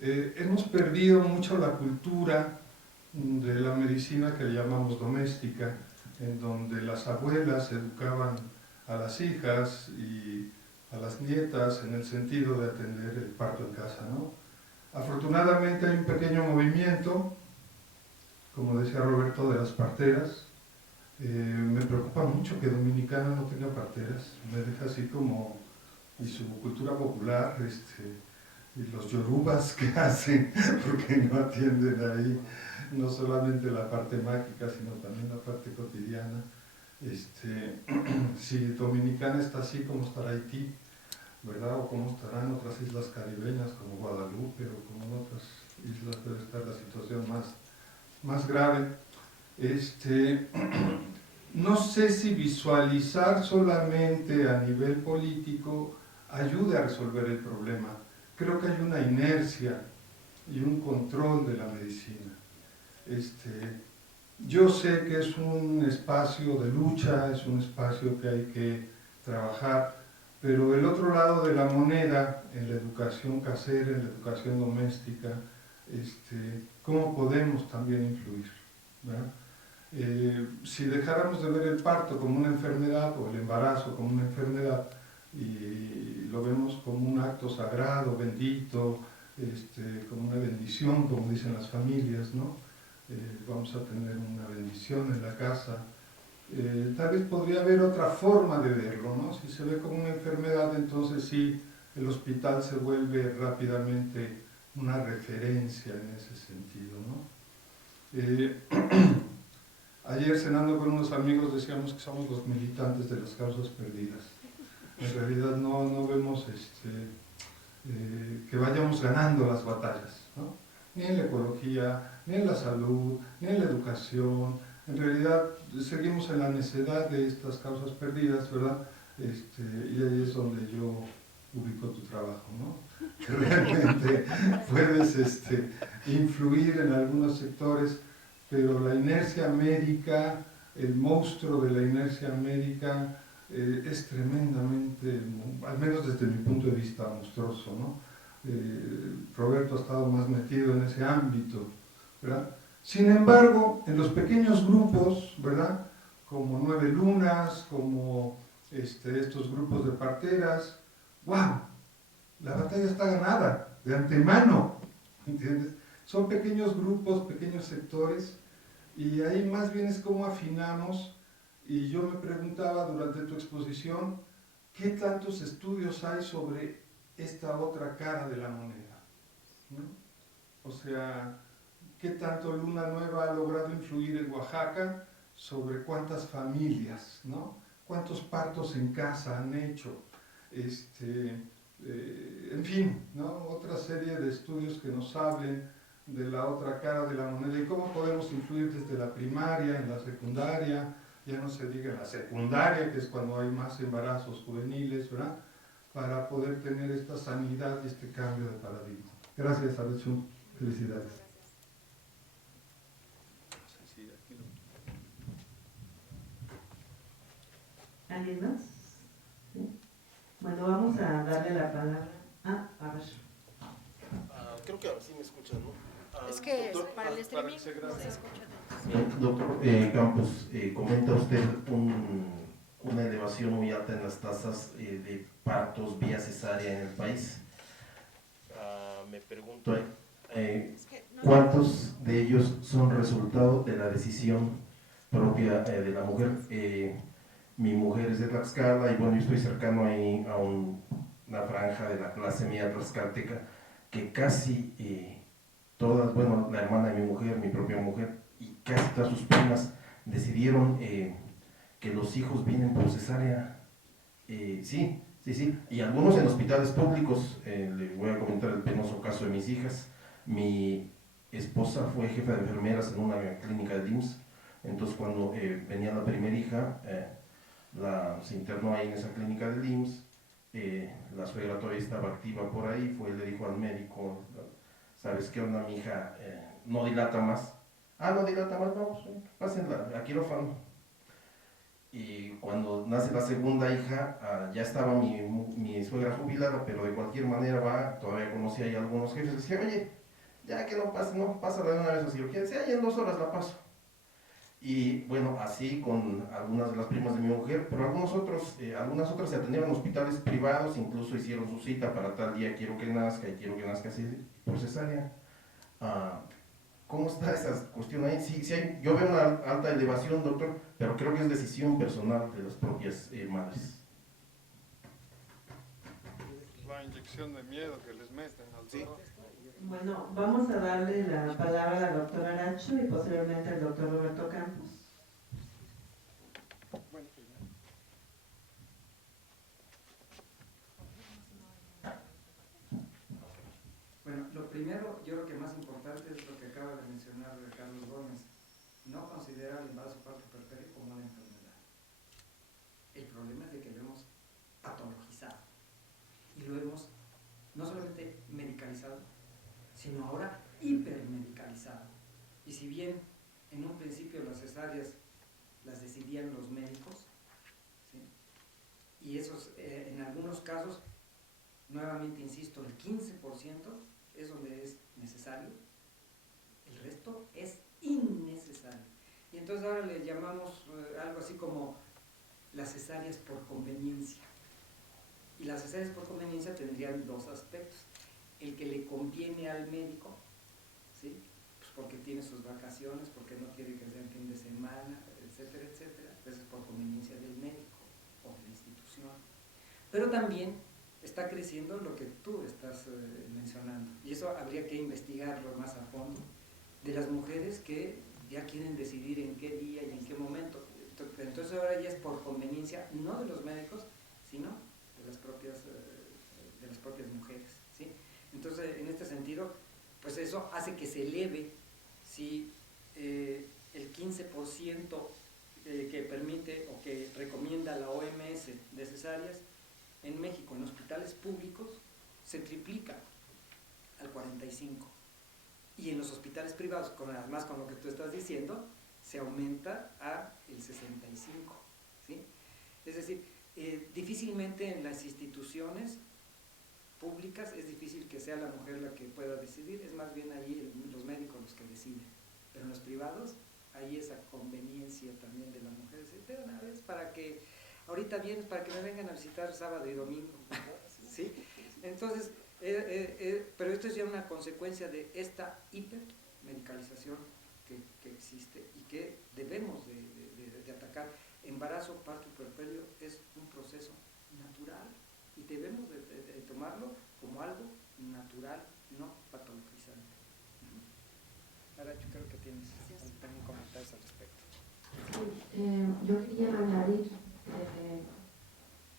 Hemos perdido mucho la cultura de la medicina que le llamamos doméstica, en donde las abuelas educaban a las hijas y a las nietas en el sentido de atender el parto en casa, ¿no? Afortunadamente hay un pequeño movimiento, como decía Roberto, de las parteras. Me preocupa mucho que Dominicana no tenga parteras, me deja así como, y su cultura popular, y los yorubas que hacen, porque no atienden ahí, no solamente la parte mágica, sino también la parte cotidiana. Si Dominicana está así, ¿cómo estará Haití? ¿Verdad? O cómo estarán otras islas caribeñas como Guadalupe o como en otras islas debe estar la situación más grave. No sé si visualizar solamente a nivel político ayude a resolver el problema. Creo que hay una inercia y un control de la medicina. Yo sé que es un espacio de lucha, es un espacio que hay que trabajar, pero el otro lado de la moneda, en la educación casera, en la educación doméstica, ¿cómo podemos también influir? ¿Verdad? Si dejáramos de ver el parto como una enfermedad o el embarazo como una enfermedad y lo vemos como un acto sagrado, bendito, como una bendición, como dicen las familias, ¿no? Vamos a tener una bendición en la casa. Tal vez podría haber otra forma de verlo, ¿no? Si se ve como una enfermedad, entonces sí, el hospital se vuelve rápidamente una referencia en ese sentido, ¿no? Ayer cenando con unos amigos decíamos que somos los militantes de las causas perdidas. En realidad no vemos que vayamos ganando las batallas, ¿no? Ni en la ecología, ni en la salud, ni en la educación. En realidad seguimos en la necedad de estas causas perdidas, ¿verdad? Y ahí es donde yo ubico tu trabajo, ¿no? Que realmente puedes influir en algunos sectores, pero la inercia médica, el monstruo de la inercia médica es tremendamente, al menos desde mi punto de vista, monstruoso, ¿no? Roberto ha estado más metido en ese ámbito, ¿verdad? Sin embargo, en los pequeños grupos, ¿verdad? Como Nueve Lunas, como estos grupos de parteras, ¡wow! La batalla está ganada, de antemano, ¿entiendes? Son pequeños grupos, pequeños sectores, y ahí más bien es como afinamos, y yo me preguntaba durante tu exposición, ¿qué tantos estudios hay sobre esta otra cara de la moneda? ¿No? O sea, ¿qué tanto Luna Nueva ha logrado influir en Oaxaca sobre cuántas familias, ¿no? ¿Cuántos partos en casa han hecho? En fin, ¿no? Otra serie de estudios que nos hablen de la otra cara de la moneda y cómo podemos influir desde la primaria, en la secundaria, ya no se diga en la secundaria, que es cuando hay más embarazos juveniles, ¿verdad? Para poder tener esta sanidad y este cambio de paradigma. Gracias, Arachu. Felicidades. ¿Alguien más? ¿Sí? Bueno, vamos a darle la palabra a ver. Creo que ahora sí me escuchan, ¿no? Es que doctor, para el streaming que se no grabe. se escucha. Doctor Campos, comenta usted una elevación muy alta en las tasas de partos vía cesárea en el país. Me pregunto, ¿cuántos de ellos son resultado de la decisión propia de la mujer? Mi mujer es de Tlaxcala y bueno, yo estoy cercano ahí a una franja de la clase media tlaxcalteca que casi todas, bueno, la hermana de mi mujer, mi propia mujer y casi todas sus primas decidieron que los hijos vienen por cesárea. Sí, y algunos en hospitales públicos. Le voy a comentar el penoso caso de mis hijas. Mi esposa fue jefa de enfermeras en una clínica de IMSS, entonces cuando venía la primera hija, se internó ahí en esa clínica de IMSS. La suegra todavía estaba activa por ahí, le dijo al médico, ¿sabes qué onda, mi hija? No dilata más. No dilata más, vamos, pásenla a quirófano. Y cuando nace la segunda hija, ya estaba mi suegra jubilada, pero de cualquier manera todavía conocía ahí a algunos jefes, decía, oye, ya que no pasa de una vez a cirugía, si hay en 2 horas la paso. Y bueno, así con algunas de las primas de mi mujer, pero algunas otras se atendieron en hospitales privados, incluso hicieron su cita para tal día, quiero que nazca así por cesárea. ¿Cómo está esa cuestión ahí? Sí yo veo una alta elevación, doctor, pero creo que es decisión personal de las propias madres. La inyección de miedo que les meten al dolor. Bueno, vamos a darle la palabra a la doctora Aracho y posteriormente al doctor Roberto Campos. Bueno, lo primero, yo creo que más importante es lo que acaba de mencionar Carlos Gómez. No considerar el embarazo parto puerperio como una enfermedad. El problema es de que lo hemos patologizado y lo hemos no solamente medicalizado, sino ahora hipermedicalizado. Y si bien en un principio las cesáreas las decidían los médicos, ¿sí? Y esos en algunos casos, nuevamente insisto, el 15% es donde es necesario, el resto es innecesario. Y entonces ahora le llamamos algo así como las cesáreas por conveniencia. Y las cesáreas por conveniencia tendrían 2 aspectos. El que le conviene al médico, ¿sí? Pues porque tiene sus vacaciones, porque no quiere que sea en fin de semana, etcétera, etcétera. Pues es por conveniencia del médico o de la institución. Pero también está creciendo lo que tú estás mencionando, y eso habría que investigarlo más a fondo, de las mujeres que ya quieren decidir en qué día y en qué momento. Entonces ahora ya es por conveniencia, no de los médicos, sino de las propias mujeres, ¿sí? Entonces, en este sentido, pues eso hace que se eleve, si el 15% que permite o que recomienda la OMS de cesáreas, en México, en hospitales públicos, se triplica al 45%. Y en los hospitales privados, además con lo que tú estás diciendo, se aumenta a el 65%. ¿Sí? Es decir, difícilmente en las instituciones públicas es difícil que sea la mujer la que pueda decidir, es más bien ahí los médicos los que deciden. Pero en los privados hay esa conveniencia también de la mujer, de una vez para que ahorita vienes para que me vengan a visitar sábado y domingo, ¿sí? Entonces, pero esto es ya una consecuencia de esta hipermedicalización que existe y que debemos de atacar. Embarazo, parto puerperio es un proceso natural y debemos de tomarlo como algo natural, no patologizante. Aracho, creo que tienes también comentarios al respecto. Sí, yo quería añadir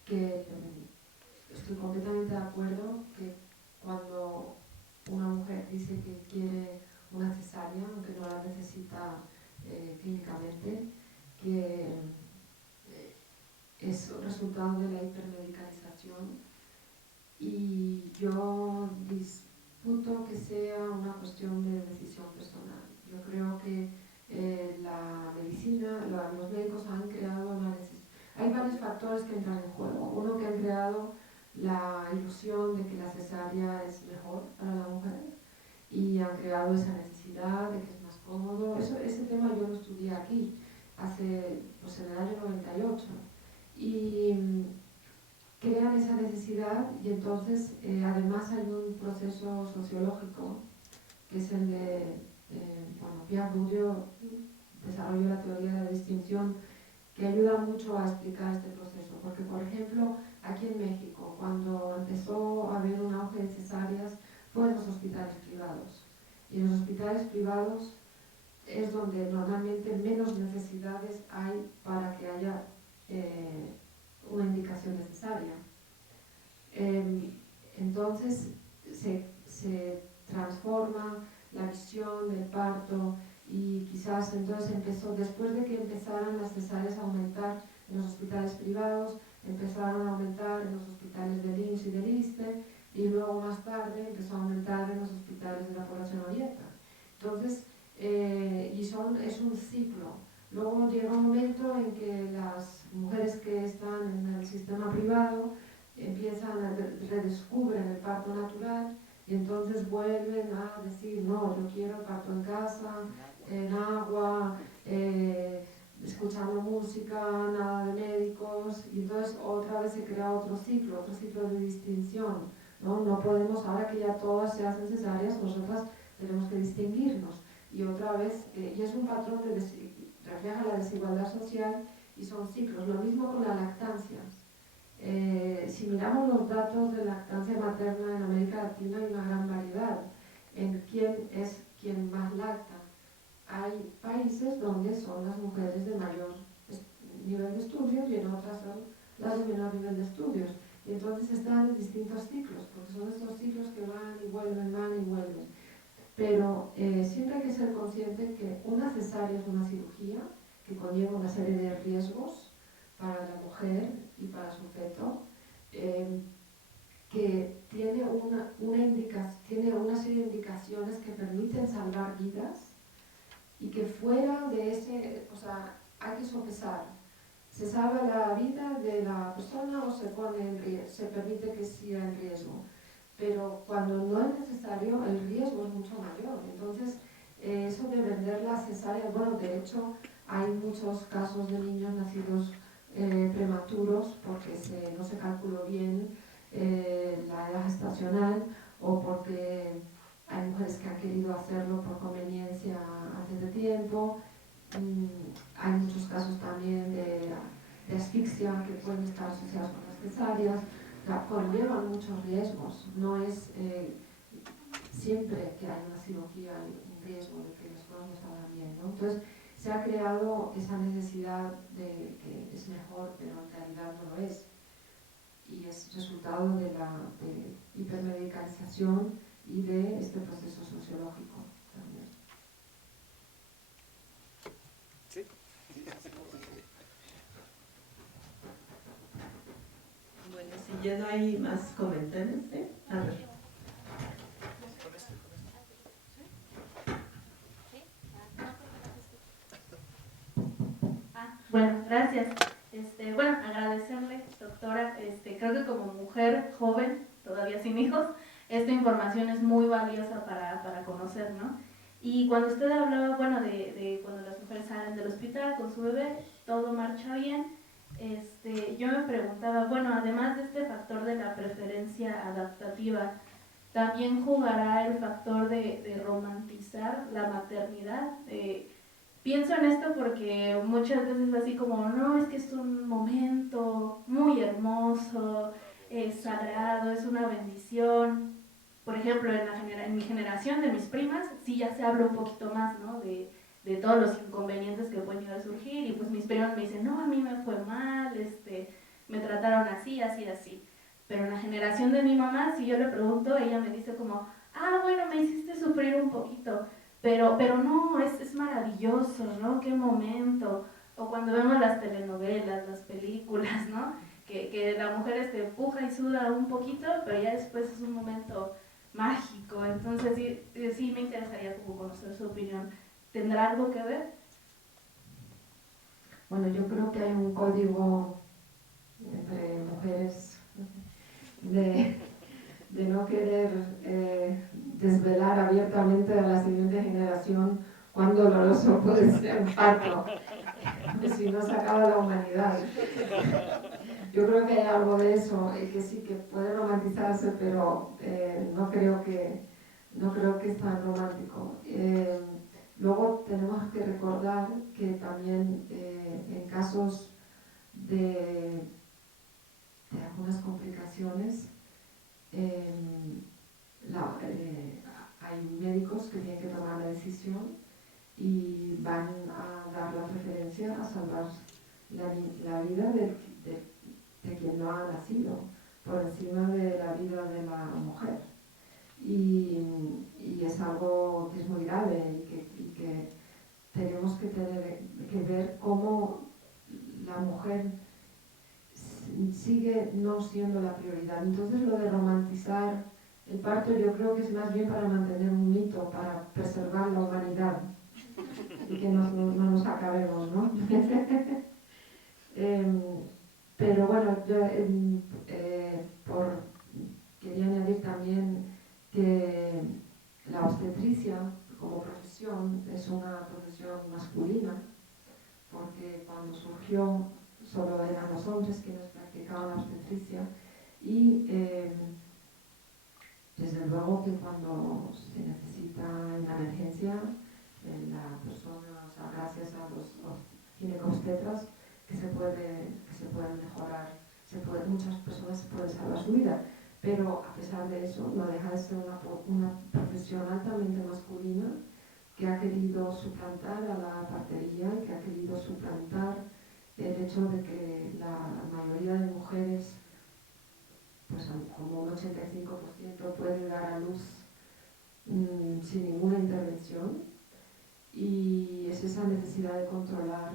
que estoy completamente de acuerdo que cuando una mujer dice que quiere una cesárea, aunque no la necesita clínicamente, que es resultado de la hipermedicalización, y yo disputo que sea una cuestión de decisión personal. Yo creo que la medicina, los médicos han creado una necesidad. Hay varios factores que entran en juego. Uno, que han creado la ilusión de que la cesárea es mejor para la mujer y han creado esa necesidad comodidad, de que es más cómodo. Ese tema yo lo estudié aquí, pues en el año 98. Y crean esa necesidad y entonces además hay un proceso sociológico que es el de, Pierre Bourdieu desarrolló la teoría de la distinción, que ayuda mucho a explicar este proceso, porque por ejemplo aquí en México cuando empezó a haber un auge de cesáreas fue en los hospitales privados, y en los hospitales privados es donde normalmente menos necesidades hay para que haya una indicación necesaria. Entonces se transforma la visión del parto y quizás entonces empezó, después de que empezaran las cesáreas a aumentar en los hospitales privados, empezaron a aumentar en los hospitales del IMSS y del ISSSTE, y luego más tarde empezó a aumentar en los hospitales de la población abierta. Entonces, es un ciclo. Luego llega un momento en que las mujeres que están en el sistema privado redescubren el parto natural y entonces vuelven a decir, no, yo quiero parto en casa, en agua, escuchando música, nada de médicos, y entonces otra vez se crea otro ciclo de distinción, ¿no? No podemos, ahora que ya todas se hacen cesáreas, nosotras tenemos que distinguirnos, y otra vez, y es un patrón refleja la desigualdad social y son ciclos. Lo mismo con la lactancia. Si miramos los datos de lactancia materna en América Latina, hay una gran variedad en quién es quien más lacta. Hay países donde son las mujeres de mayor nivel de estudios y en otras son las de menor nivel de estudios. Y entonces están en distintos ciclos, porque son estos ciclos que van y vuelven. Pero siempre hay que ser consciente que una cesárea es una cirugía que conlleva una serie de riesgos para la mujer y para su feto, que tiene una serie de indicaciones que permiten salvar vidas y que fuera de ese, hay que sopesar. ¿Se salva la vida de la persona o se permite que siga en riesgo? Pero cuando no es necesario, el riesgo es mucho mayor. Entonces, eso de vender la cesárea, de hecho, hay muchos casos de niños nacidos prematuros porque no se calculó bien la edad gestacional, o porque hay mujeres que han querido hacerlo por conveniencia antes de tiempo. Hay muchos casos también de asfixia que pueden estar asociados con las cesáreas. Conllevan muchos riesgos. No es siempre que hay una cirugía hay un riesgo de que las cosas no salgan bien, ¿no? Entonces se ha creado esa necesidad de que es mejor, pero en realidad no lo es. Y es resultado de la hipermedicalización y de este proceso sociológico también. Sí. Bueno, si ya no hay más comentarios, a ver. Bueno, gracias. Agradecerle, doctora, creo que como mujer joven, todavía sin hijos, esta información es muy valiosa para conocer, ¿no? Y cuando usted hablaba, de cuando las mujeres salen del hospital con su bebé, todo marcha bien, yo me preguntaba, además de este factor de la preferencia adaptativa, ¿también jugará el factor de romantizar la maternidad? Pienso en esto porque muchas veces así como, no, es que es un momento muy hermoso, es sagrado, es una bendición. Por ejemplo, en mi generación de mis primas, sí ya se habla un poquito más, ¿no? De todos los inconvenientes que pueden llegar a surgir, y pues mis primas me dicen, no, a mí me fue mal, me trataron así. Pero en la generación de mi mamá, si yo le pregunto, ella me dice como, me hiciste sufrir un poquito. Pero no, es maravilloso, ¿no? Qué momento. O cuando vemos las telenovelas, las películas, ¿no? Que la mujer puja y suda un poquito, pero ya después es un momento mágico. Entonces sí me interesaría como conocer su opinión. ¿Tendrá algo que ver? Bueno, yo creo que hay un código entre mujeres de no querer desvelar abiertamente a la siguiente generación cuán doloroso puede ser un parto, si no se acaba la humanidad. Yo creo que hay algo de eso, que sí que puede romantizarse, pero no creo que es tan romántico. Luego tenemos que recordar que también en casos de algunas complicaciones, hay médicos que tienen que tomar la decisión y van a dar la preferencia a salvar la vida de quien no ha nacido por encima de la vida de la mujer. Y es algo que es muy grave y que tenemos que ver cómo la mujer sigue no siendo la prioridad. Entonces lo de romantizar el parto yo creo que es más bien para mantener un mito, para preservar la humanidad y que no nos acabemos, ¿no? Pero bueno, yo quería añadir también que la obstetricia como profesión es una profesión masculina, porque cuando surgió solo eran los hombres quienes practicaban la obstetricia y desde luego que cuando se necesita una emergencia, la persona, o sea, gracias a los ginecobstetras, que se pueden mejorar, muchas personas se pueden salvar su vida, pero a pesar de eso no deja de ser una profesión altamente masculina que ha querido suplantar a la partería y que ha querido suplantar el hecho de que la mayoría de mujeres, pues como un 85% puede dar a luz sin ninguna intervención, y es esa necesidad de controlar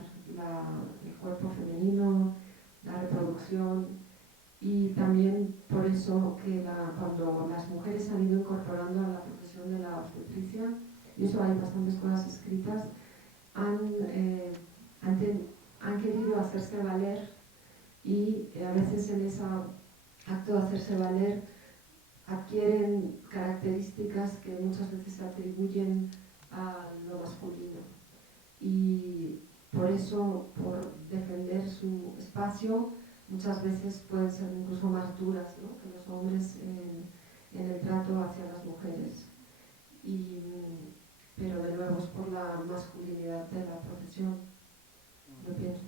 el cuerpo femenino, la reproducción, y también por eso que cuando las mujeres han ido incorporando a la profesión de la obstetricia, y eso hay bastantes cosas escritas, han querido hacerse valer, y a veces en ese acto de hacerse valer adquieren características que muchas veces se atribuyen a lo masculino, y por eso, por defender su espacio, muchas veces pueden ser incluso más duras, ¿no?, que los hombres en el trato hacia las mujeres. Pero de nuevo es por la masculinidad de la profesión, yo pienso.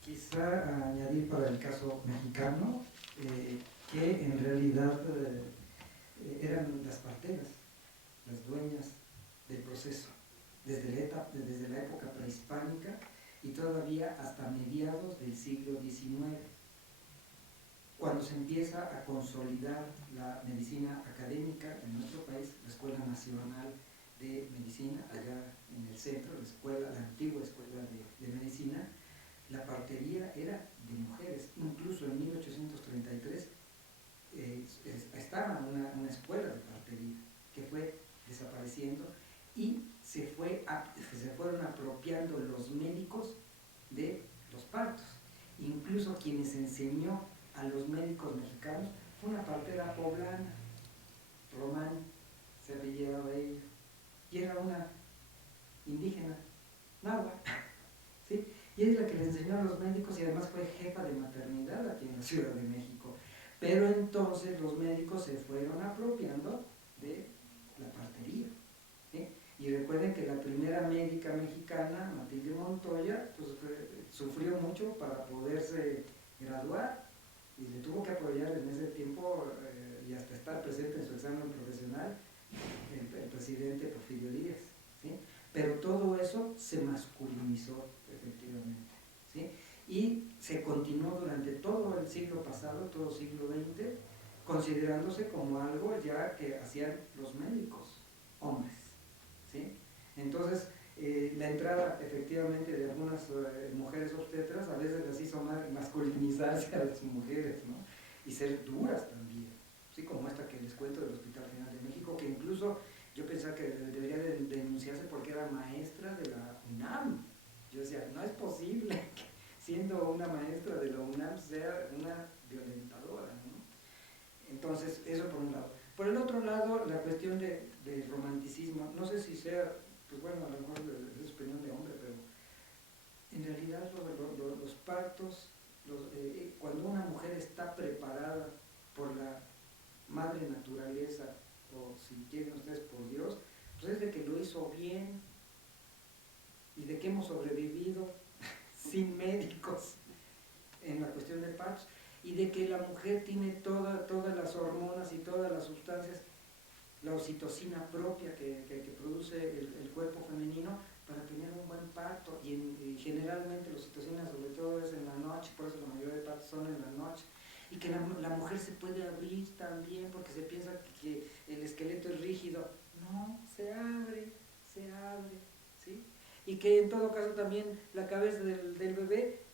Quizá añadir para el caso mexicano que en realidad eran las parteras las dueñas del proceso desde la época prehispánica y todavía hasta mediados del siglo XIX, cuando se empieza a consolidar la medicina académica en nuestro país, la Escuela Nacional de Medicina, allá en el centro, la antigua Escuela de Medicina. La partería era de mujeres, incluso en 1833 estaba una escuela de partería que fue desapareciendo y se fueron apropiando los médicos de los partos. Incluso quienes enseñó a los médicos mexicanos fue una partera poblana, Román, se apellidaba ella, y era una indígena, náhuatl, ¿sí? Y es la que le enseñó a los médicos y además fue jefa de maternidad aquí en la Ciudad de México. Pero entonces los médicos se fueron apropiando de la partería, ¿sí? Y recuerden que la primera médica mexicana, Matilde Montoya, pues, sufrió mucho para poderse graduar y le tuvo que apoyar en ese tiempo y hasta estar presente en su examen profesional el presidente Porfirio Díaz, ¿sí? Pero todo eso se masculinizó efectivamente, ¿sí? Y se continuó durante todo el siglo pasado, todo el siglo XX, considerándose como algo ya que hacían los médicos, hombres, ¿sí? Entonces, la entrada efectivamente de algunas mujeres obstetras a veces las hizo masculinizarse a las mujeres, ¿no? Y ser duras también, ¿sí? Como esta que les cuento del Hospital General de México, que incluso yo pensaba que debería de denunciarse porque era maestra de la UNAM. Yo decía, no es posible que siendo una maestra de la UNAM sea una violentadora, ¿no? Entonces, eso por un lado. Por el otro lado, la cuestión del romanticismo, no sé si sea, pues bueno, a lo mejor es opinión de hombre, pero en realidad los partos, cuando una mujer está preparada por la madre naturaleza, o si quieren ustedes por Dios, pues es de que lo hizo bien y de que hemos sobrevivido sin médicos en la cuestión de partos, y de que la mujer tiene todas las hormonas y todas las sustancias, la oxitocina propia que produce el cuerpo femenino para tener un buen parto, y generalmente la oxitocina sobre todo es en la noche, por eso la mayoría de partos son en la noche, y que la mujer se puede abrir también porque se piensa que el esqueleto es rígido. No, se abre, ¿sí? Y que en todo caso también la cabeza del bebé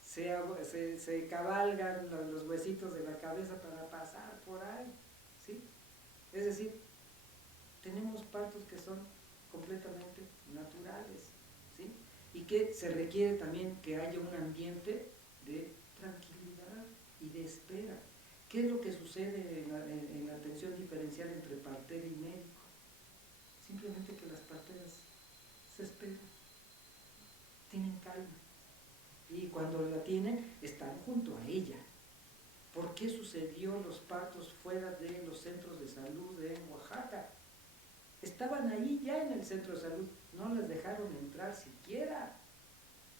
se cabalgan los huesitos de la cabeza para pasar por ahí, ¿sí? Es decir, tenemos partos que son completamente naturales, ¿sí? Y que se requiere también que haya un ambiente de tranquilidad y de espera. ¿Qué es lo que sucede en la atención diferencial entre partera y médico? Simplemente que las parteras se esperan, tienen calma, y cuando la tienen, están junto a ella. ¿Por qué sucedió los partos fuera de los centros de salud en Oaxaca? Estaban ahí ya en el centro de salud, no las dejaron entrar siquiera.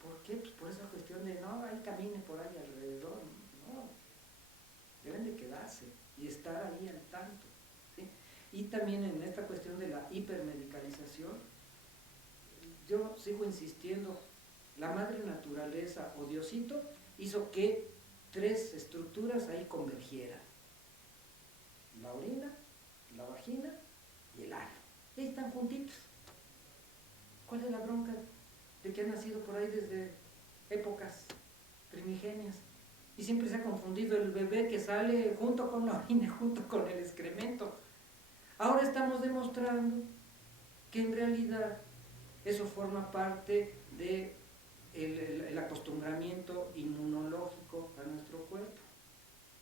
¿Por qué? Pues por esa cuestión de, no, ahí camine por ahí alrededor. No, deben de quedarse y estar ahí al tanto, ¿sí? Y también en esta cuestión de la hipermedicalización, yo sigo insistiendo, la madre naturaleza o Diosito hizo que 3 estructuras ahí convergieran: la orina, la vagina y el ano. Y ahí están juntitos. ¿Cuál es la bronca de que han nacido por ahí desde épocas primigenias? Y siempre se ha confundido el bebé que sale junto con la orina, junto con el excremento. Ahora estamos demostrando que en realidad eso forma parte de el acostumbramiento inmunológico a nuestro cuerpo,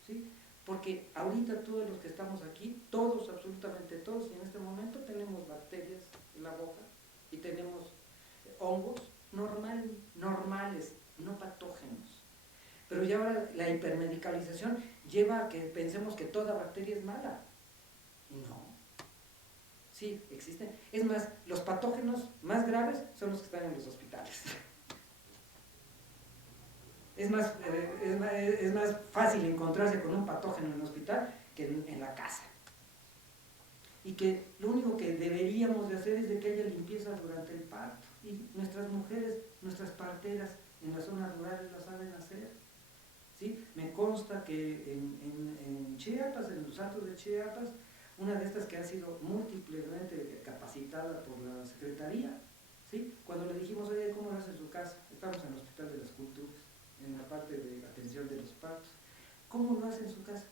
¿sí? Porque ahorita todos los que estamos aquí, todos, absolutamente todos, y en este momento tenemos bacterias en la boca y tenemos hongos normales, no patógenos. Pero ya ahora la hipermedicalización lleva a que pensemos que toda bacteria es mala. Y no. Sí, existen. Es más, los patógenos más graves son los que están en los hospitales. Es más fácil encontrarse con un patógeno en el hospital que en la casa. Y que lo único que deberíamos de hacer es de que haya limpieza durante el parto. Y nuestras mujeres, nuestras parteras en las zonas rurales lo saben hacer, ¿sí? Me consta que en Chiapas, en los Altos de Chiapas, una de estas que ha sido múltiplemente capacitada por la Secretaría, ¿sí? Cuando le dijimos, oye, ¿cómo lo hace en su casa? Estamos en el Hospital de las Culturas, en la parte de atención de los partos. ¿Cómo lo hace en su casa?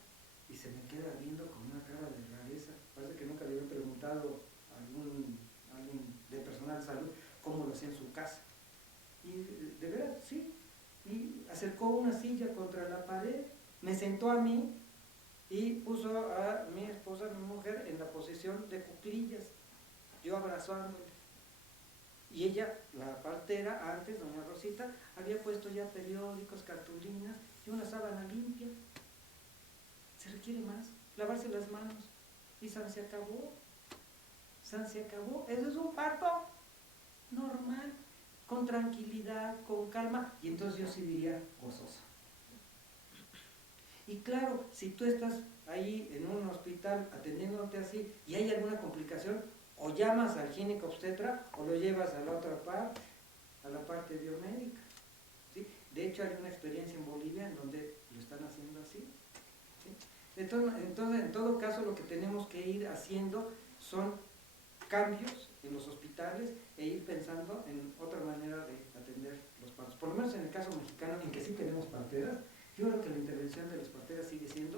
Y se me queda viendo con una cara de rareza. Parece que nunca le había preguntado a alguien de personal de salud cómo lo hacía en su casa. Y de verdad, sí. Y acercó una silla contra la pared, me sentó a mí y puso a mi esposa, mi mujer, en la posición de cuclillas, yo abrazándole. Y ella, la partera, antes, doña Rosita, había puesto ya periódicos, cartulinas y una sábana limpia. Se requiere más, lavarse las manos. Y se acabó. Se acabó. Eso es un parto normal, con tranquilidad, con calma, y entonces yo sí diría gozoso. Y claro, si tú estás ahí en un hospital atendiéndote así y hay alguna complicación, o llamas al ginecólogo obstetra o lo llevas a la otra parte, a la parte biomédica, ¿sí? De hecho hay una experiencia en Bolivia en donde lo están haciendo así, ¿sí? Entonces, en todo caso, lo que tenemos que ir haciendo son cambios en los hospitales e ir pensando en otra manera de atender los partos. Por lo menos en el caso mexicano, en que sí tenemos parteras, yo creo que la intervención de las parteras sigue siendo